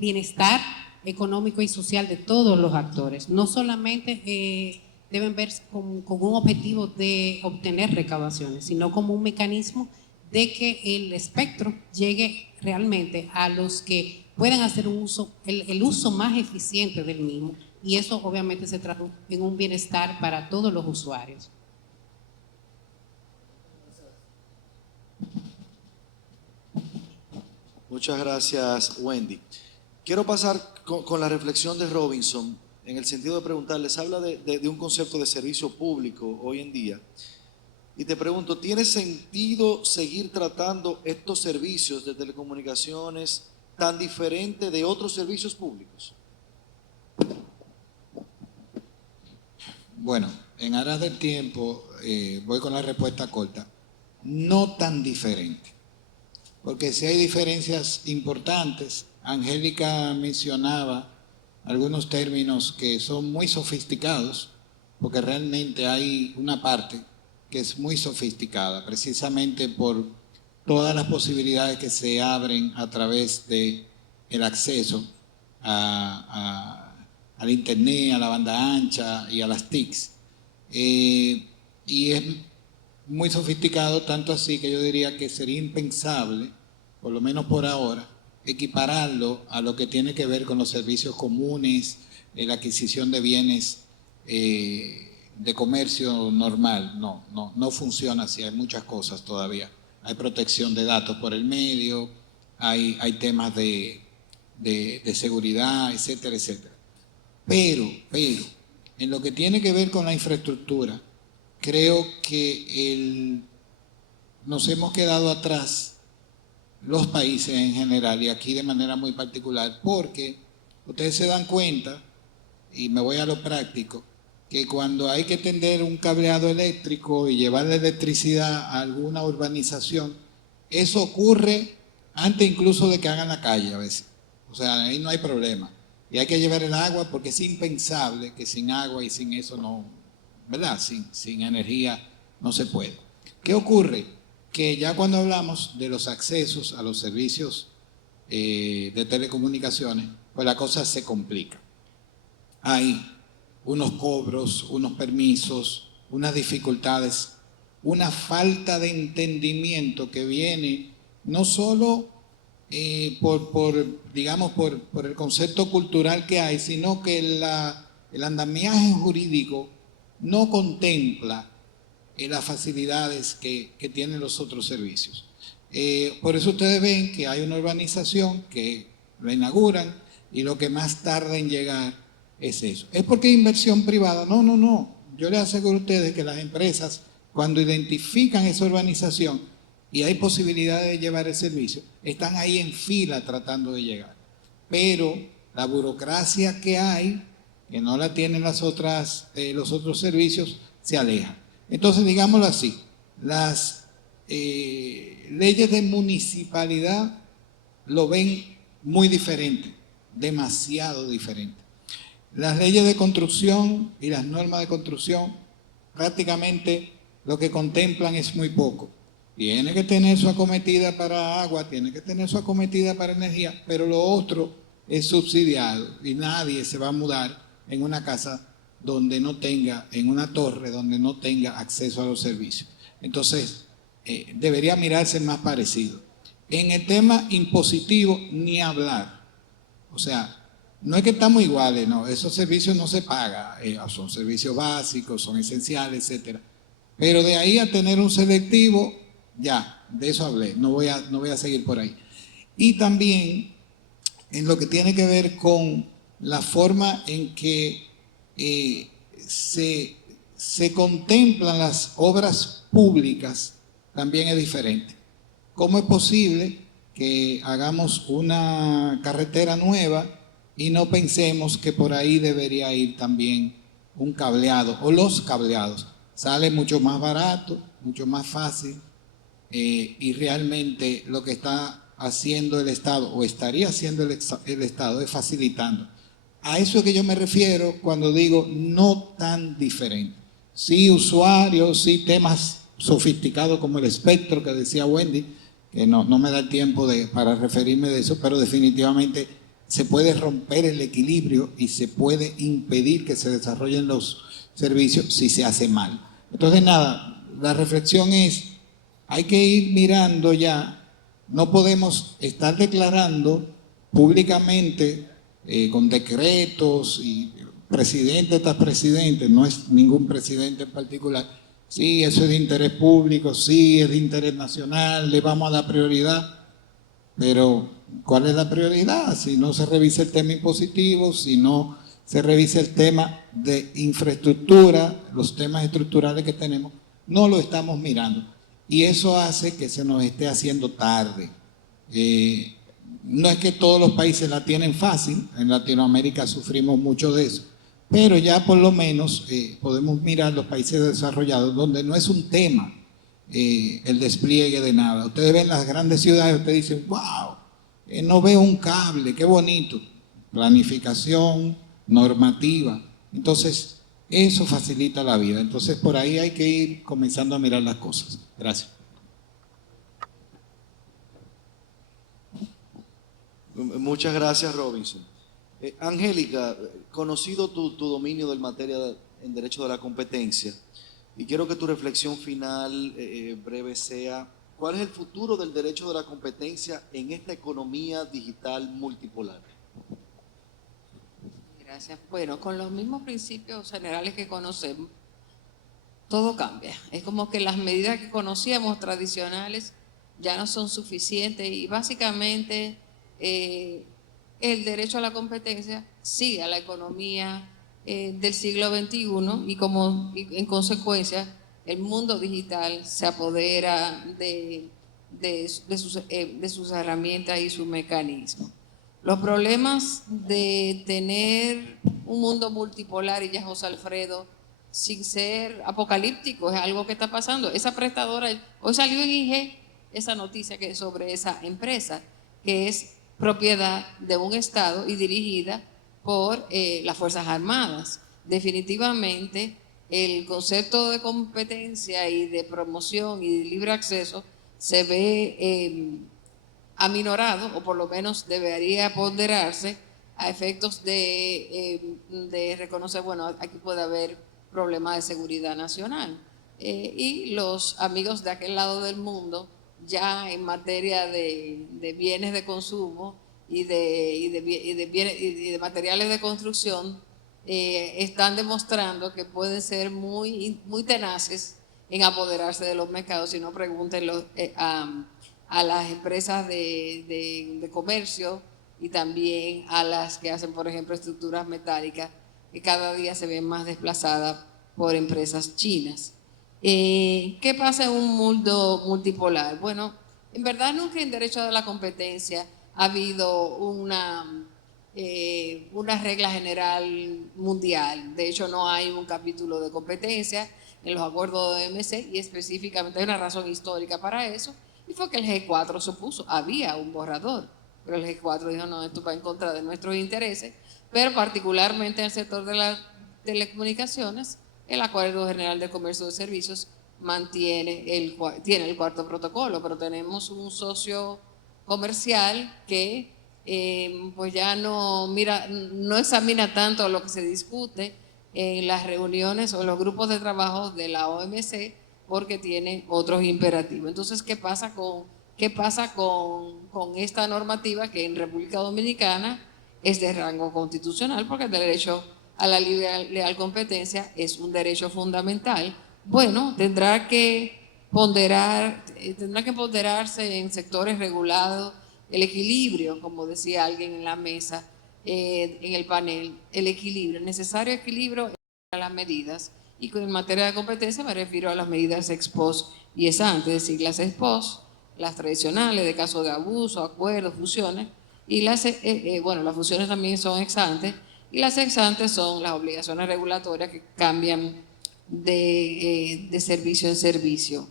bienestar económico y social de todos los actores. No solamente deben verse con un objetivo de obtener recaudaciones, sino como un mecanismo de que el espectro llegue realmente a los que puedan hacer el uso más eficiente del mismo, y eso obviamente se traduce en un bienestar para todos los usuarios. Muchas gracias, Wendy. Quiero pasar con la reflexión de Robinson, en el sentido de preguntarles, habla de un concepto de servicio público hoy en día, y te pregunto, ¿tiene sentido seguir tratando estos servicios de telecomunicaciones tan diferente de otros servicios públicos? Bueno, en aras del tiempo, voy con la respuesta corta. No tan diferente, porque si hay diferencias importantes. Angélica mencionaba algunos términos que son muy sofisticados, porque realmente hay una parte que es muy sofisticada, precisamente por todas las posibilidades que se abren a través del acceso al internet, a la banda ancha y a las TICs. Y es muy sofisticado, tanto así que yo diría que sería impensable, por lo menos por ahora, equipararlo a lo que tiene que ver con los servicios comunes, la adquisición de bienes de comercio normal. No funciona así, hay muchas cosas todavía. Hay protección de datos por el medio, hay temas de seguridad, etcétera, etcétera. Pero, en lo que tiene que ver con la infraestructura, creo que nos hemos quedado atrás los países en general y aquí de manera muy particular, porque ustedes se dan cuenta, y me voy a lo práctico, que cuando hay que tender un cableado eléctrico y llevarle electricidad a alguna urbanización, eso ocurre antes incluso de que hagan la calle a veces. O sea, ahí no hay problema. Y hay que llevar el agua porque es impensable que sin agua y sin eso no, ¿verdad? Sin energía no se puede. ¿Qué ocurre? Que ya cuando hablamos de los accesos a los servicios de telecomunicaciones, pues la cosa se complica. Hay unos cobros, unos permisos, unas dificultades, una falta de entendimiento que viene no solo por el concepto cultural que hay, sino que el andamiaje jurídico no contempla las facilidades que tienen los otros servicios. Por eso ustedes ven que hay una urbanización que la inauguran y lo que más tarda en llegar es eso. ¿Es porque hay inversión privada? No. Yo les aseguro a ustedes que las empresas, cuando identifican esa urbanización y hay posibilidades de llevar el servicio, están ahí en fila tratando de llegar. Pero la burocracia que hay, que no la tienen los otros servicios, se aleja. Entonces, digámoslo así, las leyes de municipalidad lo ven muy diferente, demasiado diferente. Las leyes de construcción y las normas de construcción prácticamente lo que contemplan es muy poco. Tiene que tener su acometida para agua, tiene que tener su acometida para energía, pero lo otro es subsidiado y nadie se va a mudar en una casa donde no tenga, en una torre donde no tenga acceso a los servicios. Entonces, debería mirarse más parecido. En el tema impositivo, ni hablar. O sea, no es que estamos iguales, no, esos servicios no se pagan, son servicios básicos, son esenciales, etcétera. Pero de ahí a tener un selectivo, ya, de eso hablé, no voy a seguir por ahí. Y también en lo que tiene que ver con la forma en que se contemplan las obras públicas, también es diferente. ¿Cómo es posible que hagamos una carretera nueva y no pensemos que por ahí debería ir también un cableado o los cableados? Sale mucho más barato, mucho más fácil, y realmente lo que está haciendo el Estado o estaría haciendo el Estado es facilitando. A eso es que yo me refiero cuando digo no tan diferente. Sí usuarios, sí temas sofisticados como el espectro que decía Wendy, que no me da tiempo para referirme de eso, pero definitivamente se puede romper el equilibrio y se puede impedir que se desarrollen los servicios si se hace mal. Entonces nada, la reflexión es, hay que ir mirando ya, no podemos estar declarando públicamente con decretos y presidente tras presidente, no es ningún presidente en particular, sí, eso es de interés público, sí, es de interés nacional, le vamos a dar prioridad, pero ¿cuál es la prioridad? Si no se revisa el tema impositivo, si no se revisa el tema de infraestructura, los temas estructurales que tenemos, no lo estamos mirando. Y eso hace que se nos esté haciendo tarde. No es que todos los países la tienen fácil, en Latinoamérica sufrimos mucho de eso, pero ya por lo menos podemos mirar los países desarrollados donde no es un tema el despliegue de nada. Ustedes ven las grandes ciudades, ustedes dicen, wow, no veo un cable, qué bonito. Planificación, normativa. Entonces, eso facilita la vida. Entonces, por ahí hay que ir comenzando a mirar las cosas. Gracias. Muchas gracias, Robinson. Angélica, conocido tu dominio del materia en derecho de la competencia, y quiero que tu reflexión final breve sea, ¿cuál es el futuro del derecho de la competencia en esta economía digital multipolar? Gracias. Bueno, con los mismos principios generales que conocemos, todo cambia. Es como que las medidas que conocíamos tradicionales ya no son suficientes y básicamente el derecho a la competencia sigue a la economía del siglo XXI y en consecuencia el mundo digital se apodera de sus herramientas y sus mecanismos. Los problemas de tener un mundo multipolar, y ya José Alfredo, sin ser apocalíptico, es algo que está pasando. Esa prestadora, hoy salió en IG esa noticia sobre esa empresa, que es propiedad de un Estado y dirigida por las Fuerzas Armadas. Definitivamente, el concepto de competencia y de promoción y de libre acceso se ve aminorado, o por lo menos debería ponderarse a efectos de reconocer, bueno, aquí puede haber problemas de seguridad nacional. Y los amigos de aquel lado del mundo, ya en materia de bienes de consumo y de materiales de construcción, están demostrando que pueden ser muy tenaces en apoderarse de los mercados. Si no, pregúntenlo a las empresas de comercio y también a las que hacen, por ejemplo, estructuras metálicas, que cada día se ven más desplazadas por empresas chinas. ¿Qué pasa en un mundo multipolar? Bueno, en verdad nunca en derecho de la competencia ha habido una regla general mundial. De hecho, no hay un capítulo de competencia. en los acuerdos de OMC, y específicamente hay una razón histórica para eso, y fue que el G4 se opuso. Había un borrador, pero el G4 dijo, no, esto va en contra de nuestros intereses, pero particularmente en el sector de las telecomunicaciones, el Acuerdo General de Comercio de Servicios tiene el cuarto protocolo, pero tenemos un socio comercial que pues ya no examina tanto lo que se discute en las reuniones o los grupos de trabajo de la OMC, porque tiene otros imperativos. Entonces, ¿qué pasa con esta normativa que en República Dominicana es de rango constitucional? Porque el derecho a la libre leal competencia es un derecho fundamental. Bueno, tendrá que ponderarse en sectores regulados el equilibrio, como decía alguien en la mesa, en el panel, el necesario equilibrio entre las medidas. Y en materia de competencia me refiero a las medidas ex post y ex ante, es decir, las ex post, las tradicionales de caso de abuso, acuerdos, fusiones, y las fusiones también son ex ante, y las ex ante son las obligaciones regulatorias que cambian de servicio en servicio.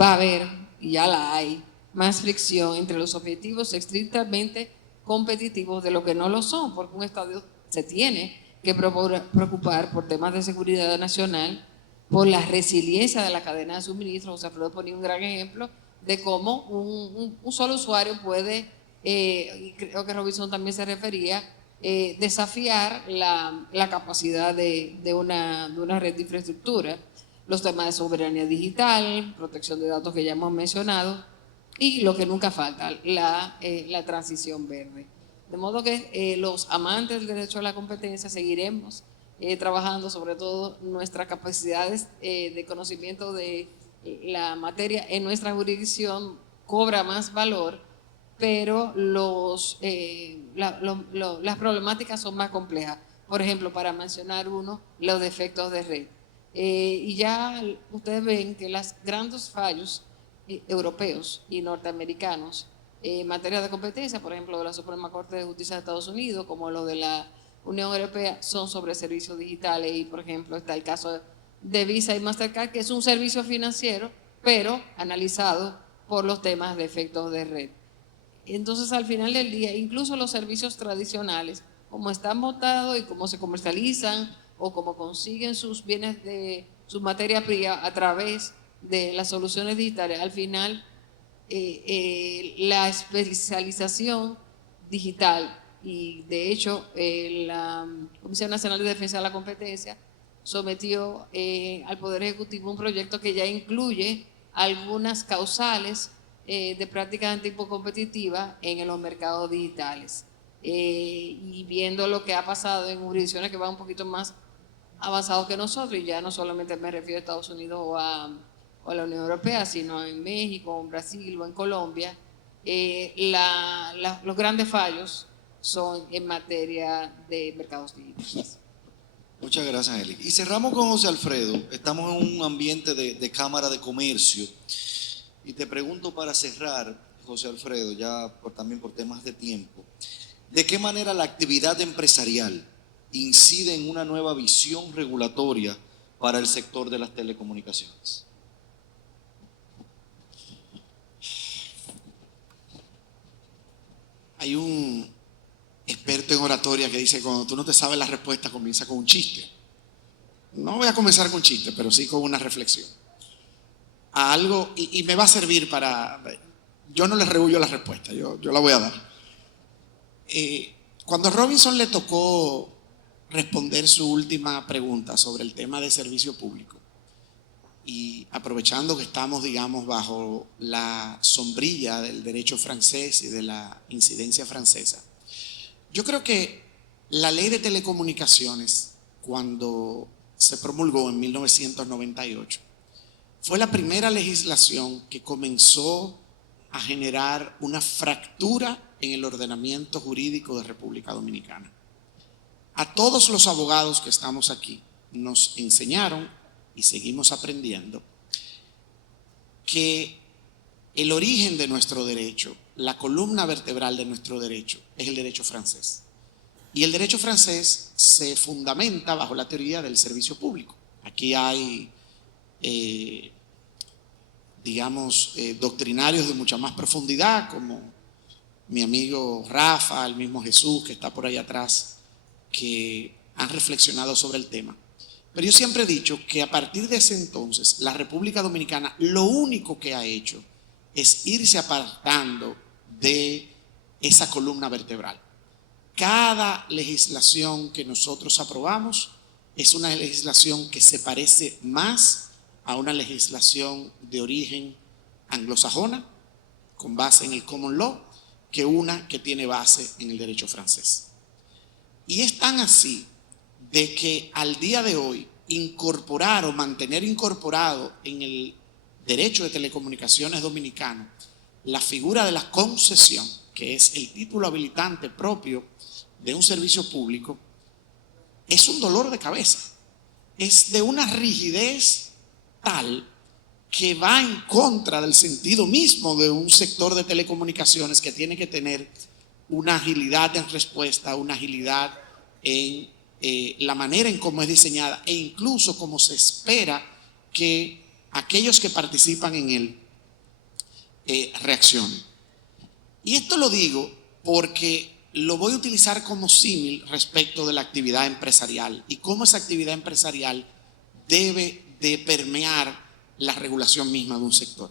Va a haber, y ya la hay, más fricción entre los objetivos estrictamente competitivos de lo que no lo son, porque un Estado se tiene que preocupar por temas de seguridad nacional, por la resiliencia de la cadena de suministro. José Alfredo ponía un gran ejemplo de cómo un solo usuario puede, y creo que Robinson también se refería, desafiar la capacidad de una red de infraestructura, los temas de soberanía digital, protección de datos que ya hemos mencionado, y lo que nunca falta, la transición verde. De modo que los amantes del derecho a la competencia seguiremos trabajando, sobre todo nuestras capacidades de conocimiento de la materia en nuestra jurisdicción cobra más valor, pero las problemáticas son más complejas. Por ejemplo, para mencionar uno, los defectos de red. Y ya ustedes ven que los grandes fallos europeos y norteamericanos en materia de competencia, por ejemplo, de la Suprema Corte de Justicia de Estados Unidos, como los de la Unión Europea, son sobre servicios digitales. Y, por ejemplo, está el caso de Visa y Mastercard, que es un servicio financiero, pero analizado por los temas de efectos de red. Entonces, al final del día, incluso los servicios tradicionales, como están montados y cómo se comercializan o cómo consiguen sus bienes de su materia prima a través de las soluciones digitales, al final la especialización digital, y de hecho la Comisión Nacional de Defensa de la Competencia sometió al Poder Ejecutivo un proyecto que ya incluye algunas causales de prácticas anticompetitivas en los mercados digitales. Y viendo lo que ha pasado en jurisdicciones que van un poquito más avanzados que nosotros, y ya no solamente me refiero a Estados Unidos o a la Unión Europea, sino en México, en Brasil o en Colombia, los grandes fallos son en materia de mercados digitales. Muchas gracias, Eli. Y cerramos con José Alfredo. Estamos en un ambiente de Cámara de Comercio. Y te pregunto para cerrar, José Alfredo, ya también por temas de tiempo, ¿de qué manera la actividad empresarial incide en una nueva visión regulatoria para el sector de las telecomunicaciones? Hay un experto en oratoria que dice que cuando tú no te sabes la respuesta, comienza con un chiste. No voy a comenzar con chiste, pero sí con una reflexión. A algo, y me va a servir para... Yo no les rehuyo la respuesta, yo la voy a dar. Cuando a Robinson le tocó responder su última pregunta sobre el tema de servicio público, y aprovechando que estamos, digamos, bajo la sombrilla del derecho francés y de la incidencia francesa, yo creo que la ley de telecomunicaciones, cuando se promulgó en 1998, fue la primera legislación que comenzó a generar una fractura en el ordenamiento jurídico de República Dominicana. A todos los abogados que estamos aquí nos enseñaron, y seguimos aprendiendo, que el origen de nuestro derecho, la columna vertebral de nuestro derecho, es el derecho francés. Y el derecho francés se fundamenta bajo la teoría del servicio público. Aquí hay digamos, doctrinarios de mucha más profundidad, como mi amigo Rafa, el mismo Jesús que está por ahí atrás, que han reflexionado sobre el tema. Pero yo siempre he dicho que a partir de ese entonces, la República Dominicana lo único que ha hecho es irse apartando de esa columna vertebral. Cada legislación que nosotros aprobamos es una legislación que se parece más a una legislación de origen anglosajona, con base en el common law, que una que tiene base en el derecho francés. Y es tan así de que al día de hoy incorporar o mantener incorporado en el derecho de telecomunicaciones dominicano la figura de la concesión, que es el título habilitante propio de un servicio público, es un dolor de cabeza. Es de una rigidez tal que va en contra del sentido mismo de un sector de telecomunicaciones que tiene que tener una agilidad en respuesta, una agilidad en la manera en cómo es diseñada e incluso cómo se espera que aquellos que participan en él reaccionen. Y esto lo digo porque lo voy a utilizar como símil respecto de la actividad empresarial y cómo esa actividad empresarial debe de permear la regulación misma de un sector.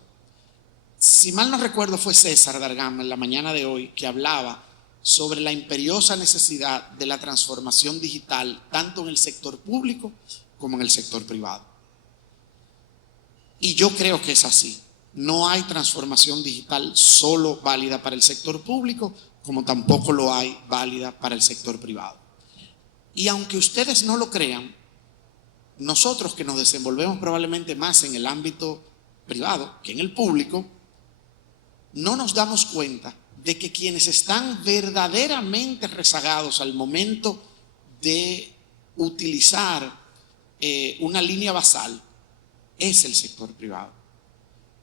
Si mal no recuerdo, fue César Dargama en la mañana de hoy que hablaba sobre la imperiosa necesidad de la transformación digital tanto en el sector público como en el sector privado. Y yo creo que es así. No hay transformación digital solo válida para el sector público, como tampoco lo hay válida para el sector privado. Y aunque ustedes no lo crean, nosotros que nos desenvolvemos probablemente más en el ámbito privado que en el público, no nos damos cuenta de que quienes están verdaderamente rezagados al momento de utilizar una línea basal es el sector privado.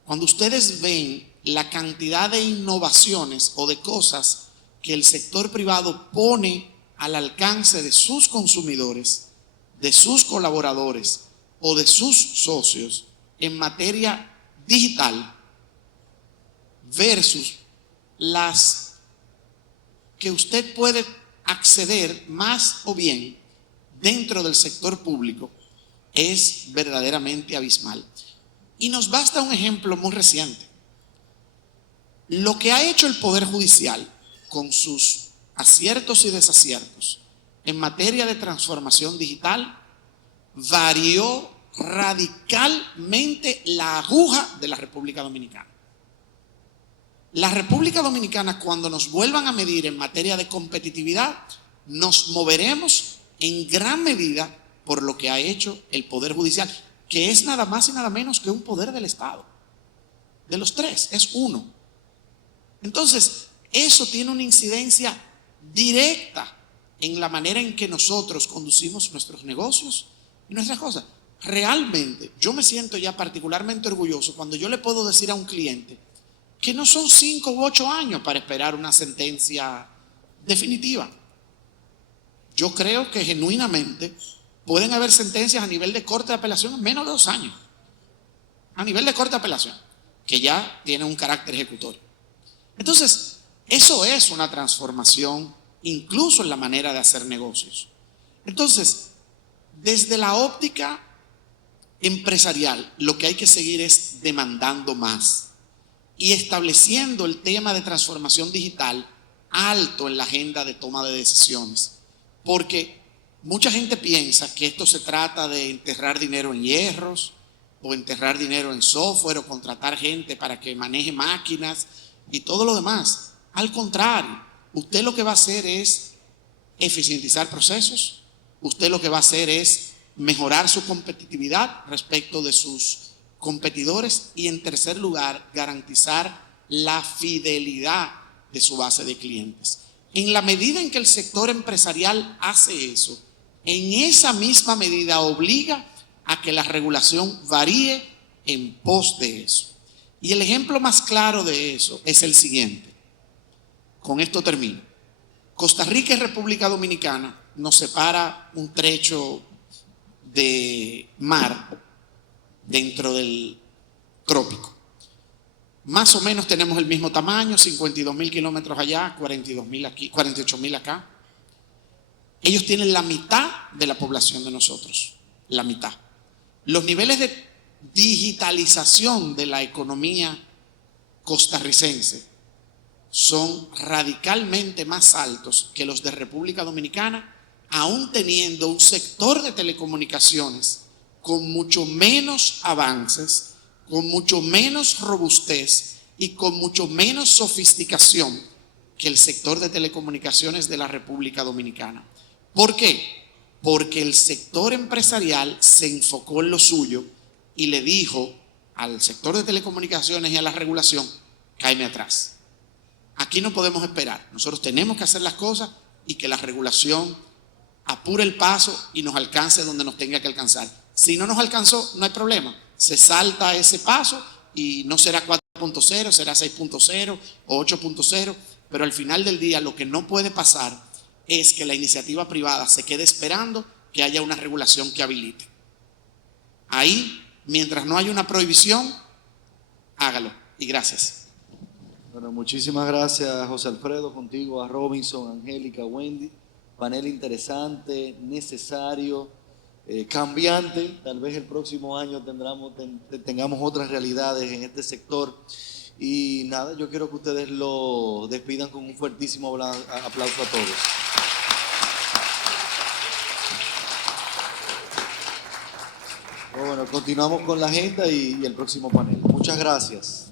Cuando ustedes ven la cantidad de innovaciones o de cosas que el sector privado pone al alcance de sus consumidores, de sus colaboradores o de sus socios en materia digital versus las que usted puede acceder más o bien dentro del sector público, es verdaderamente abismal. Y nos basta un ejemplo muy reciente. Lo que ha hecho el Poder Judicial con sus aciertos y desaciertos en materia de transformación digital varió radicalmente la aguja de la República Dominicana. La República Dominicana, cuando nos vuelvan a medir en materia de competitividad, nos moveremos en gran medida por lo que ha hecho el Poder Judicial, que es nada más y nada menos que un poder del Estado. De los tres, es uno. Entonces, eso tiene una incidencia directa en la manera en que nosotros conducimos nuestros negocios y nuestras cosas. Realmente, yo me siento ya particularmente orgulloso cuando yo le puedo decir a un cliente que no son 5 u 8 años para esperar una sentencia definitiva. Yo creo que genuinamente pueden haber sentencias a nivel de corte de apelación en menos de 2 años. A nivel de corte de apelación, que ya tiene un carácter ejecutorio. Entonces, eso es una transformación incluso en la manera de hacer negocios. Entonces, desde la óptica empresarial, lo que hay que seguir es demandando más y estableciendo el tema de transformación digital alto en la agenda de toma de decisiones. Porque mucha gente piensa que esto se trata de enterrar dinero en hierros o enterrar dinero en software o contratar gente para que maneje máquinas y todo lo demás. Al contrario, usted lo que va a hacer es eficientizar procesos, usted lo que va a hacer es mejorar su competitividad respecto de sus competidores y, en tercer lugar, garantizar la fidelidad de su base de clientes. En la medida en que el sector empresarial hace eso, en esa misma medida obliga a que la regulación varíe en pos de eso. Y el ejemplo más claro de eso es el siguiente. Con esto termino. Costa Rica y República Dominicana nos separa un trecho de mar dentro del trópico. Más o menos tenemos el mismo tamaño, 52.000 kilómetros allá, 42.000 aquí, 48.000 acá. Ellos tienen la mitad de la población de nosotros, la mitad. Los niveles de digitalización de la economía costarricense son radicalmente más altos que los de República Dominicana, aún teniendo un sector de telecomunicaciones con mucho menos avances, con mucho menos robustez y con mucho menos sofisticación que el sector de telecomunicaciones de la República Dominicana. ¿Por qué? Porque el sector empresarial se enfocó en lo suyo y le dijo al sector de telecomunicaciones y a la regulación: cáeme atrás. Aquí no podemos esperar. Nosotros tenemos que hacer las cosas y que la regulación apure el paso y nos alcance donde nos tenga que alcanzar. Si no nos alcanzó, no hay problema. Se salta ese paso y no será 4.0, será 6.0 o 8.0, pero al final del día lo que no puede pasar es que la iniciativa privada se quede esperando que haya una regulación que habilite. Ahí, mientras no haya una prohibición, hágalo. Y gracias. Bueno, muchísimas gracias, José Alfredo, contigo, a Robinson, Angélica, Wendy. Panel interesante, necesario, cambiante. Tal vez el próximo año tengamos otras realidades en este sector. Y nada, yo quiero que ustedes lo despidan con un fuertísimo aplauso a todos. Bueno, continuamos con la agenda y el próximo panel. Muchas gracias.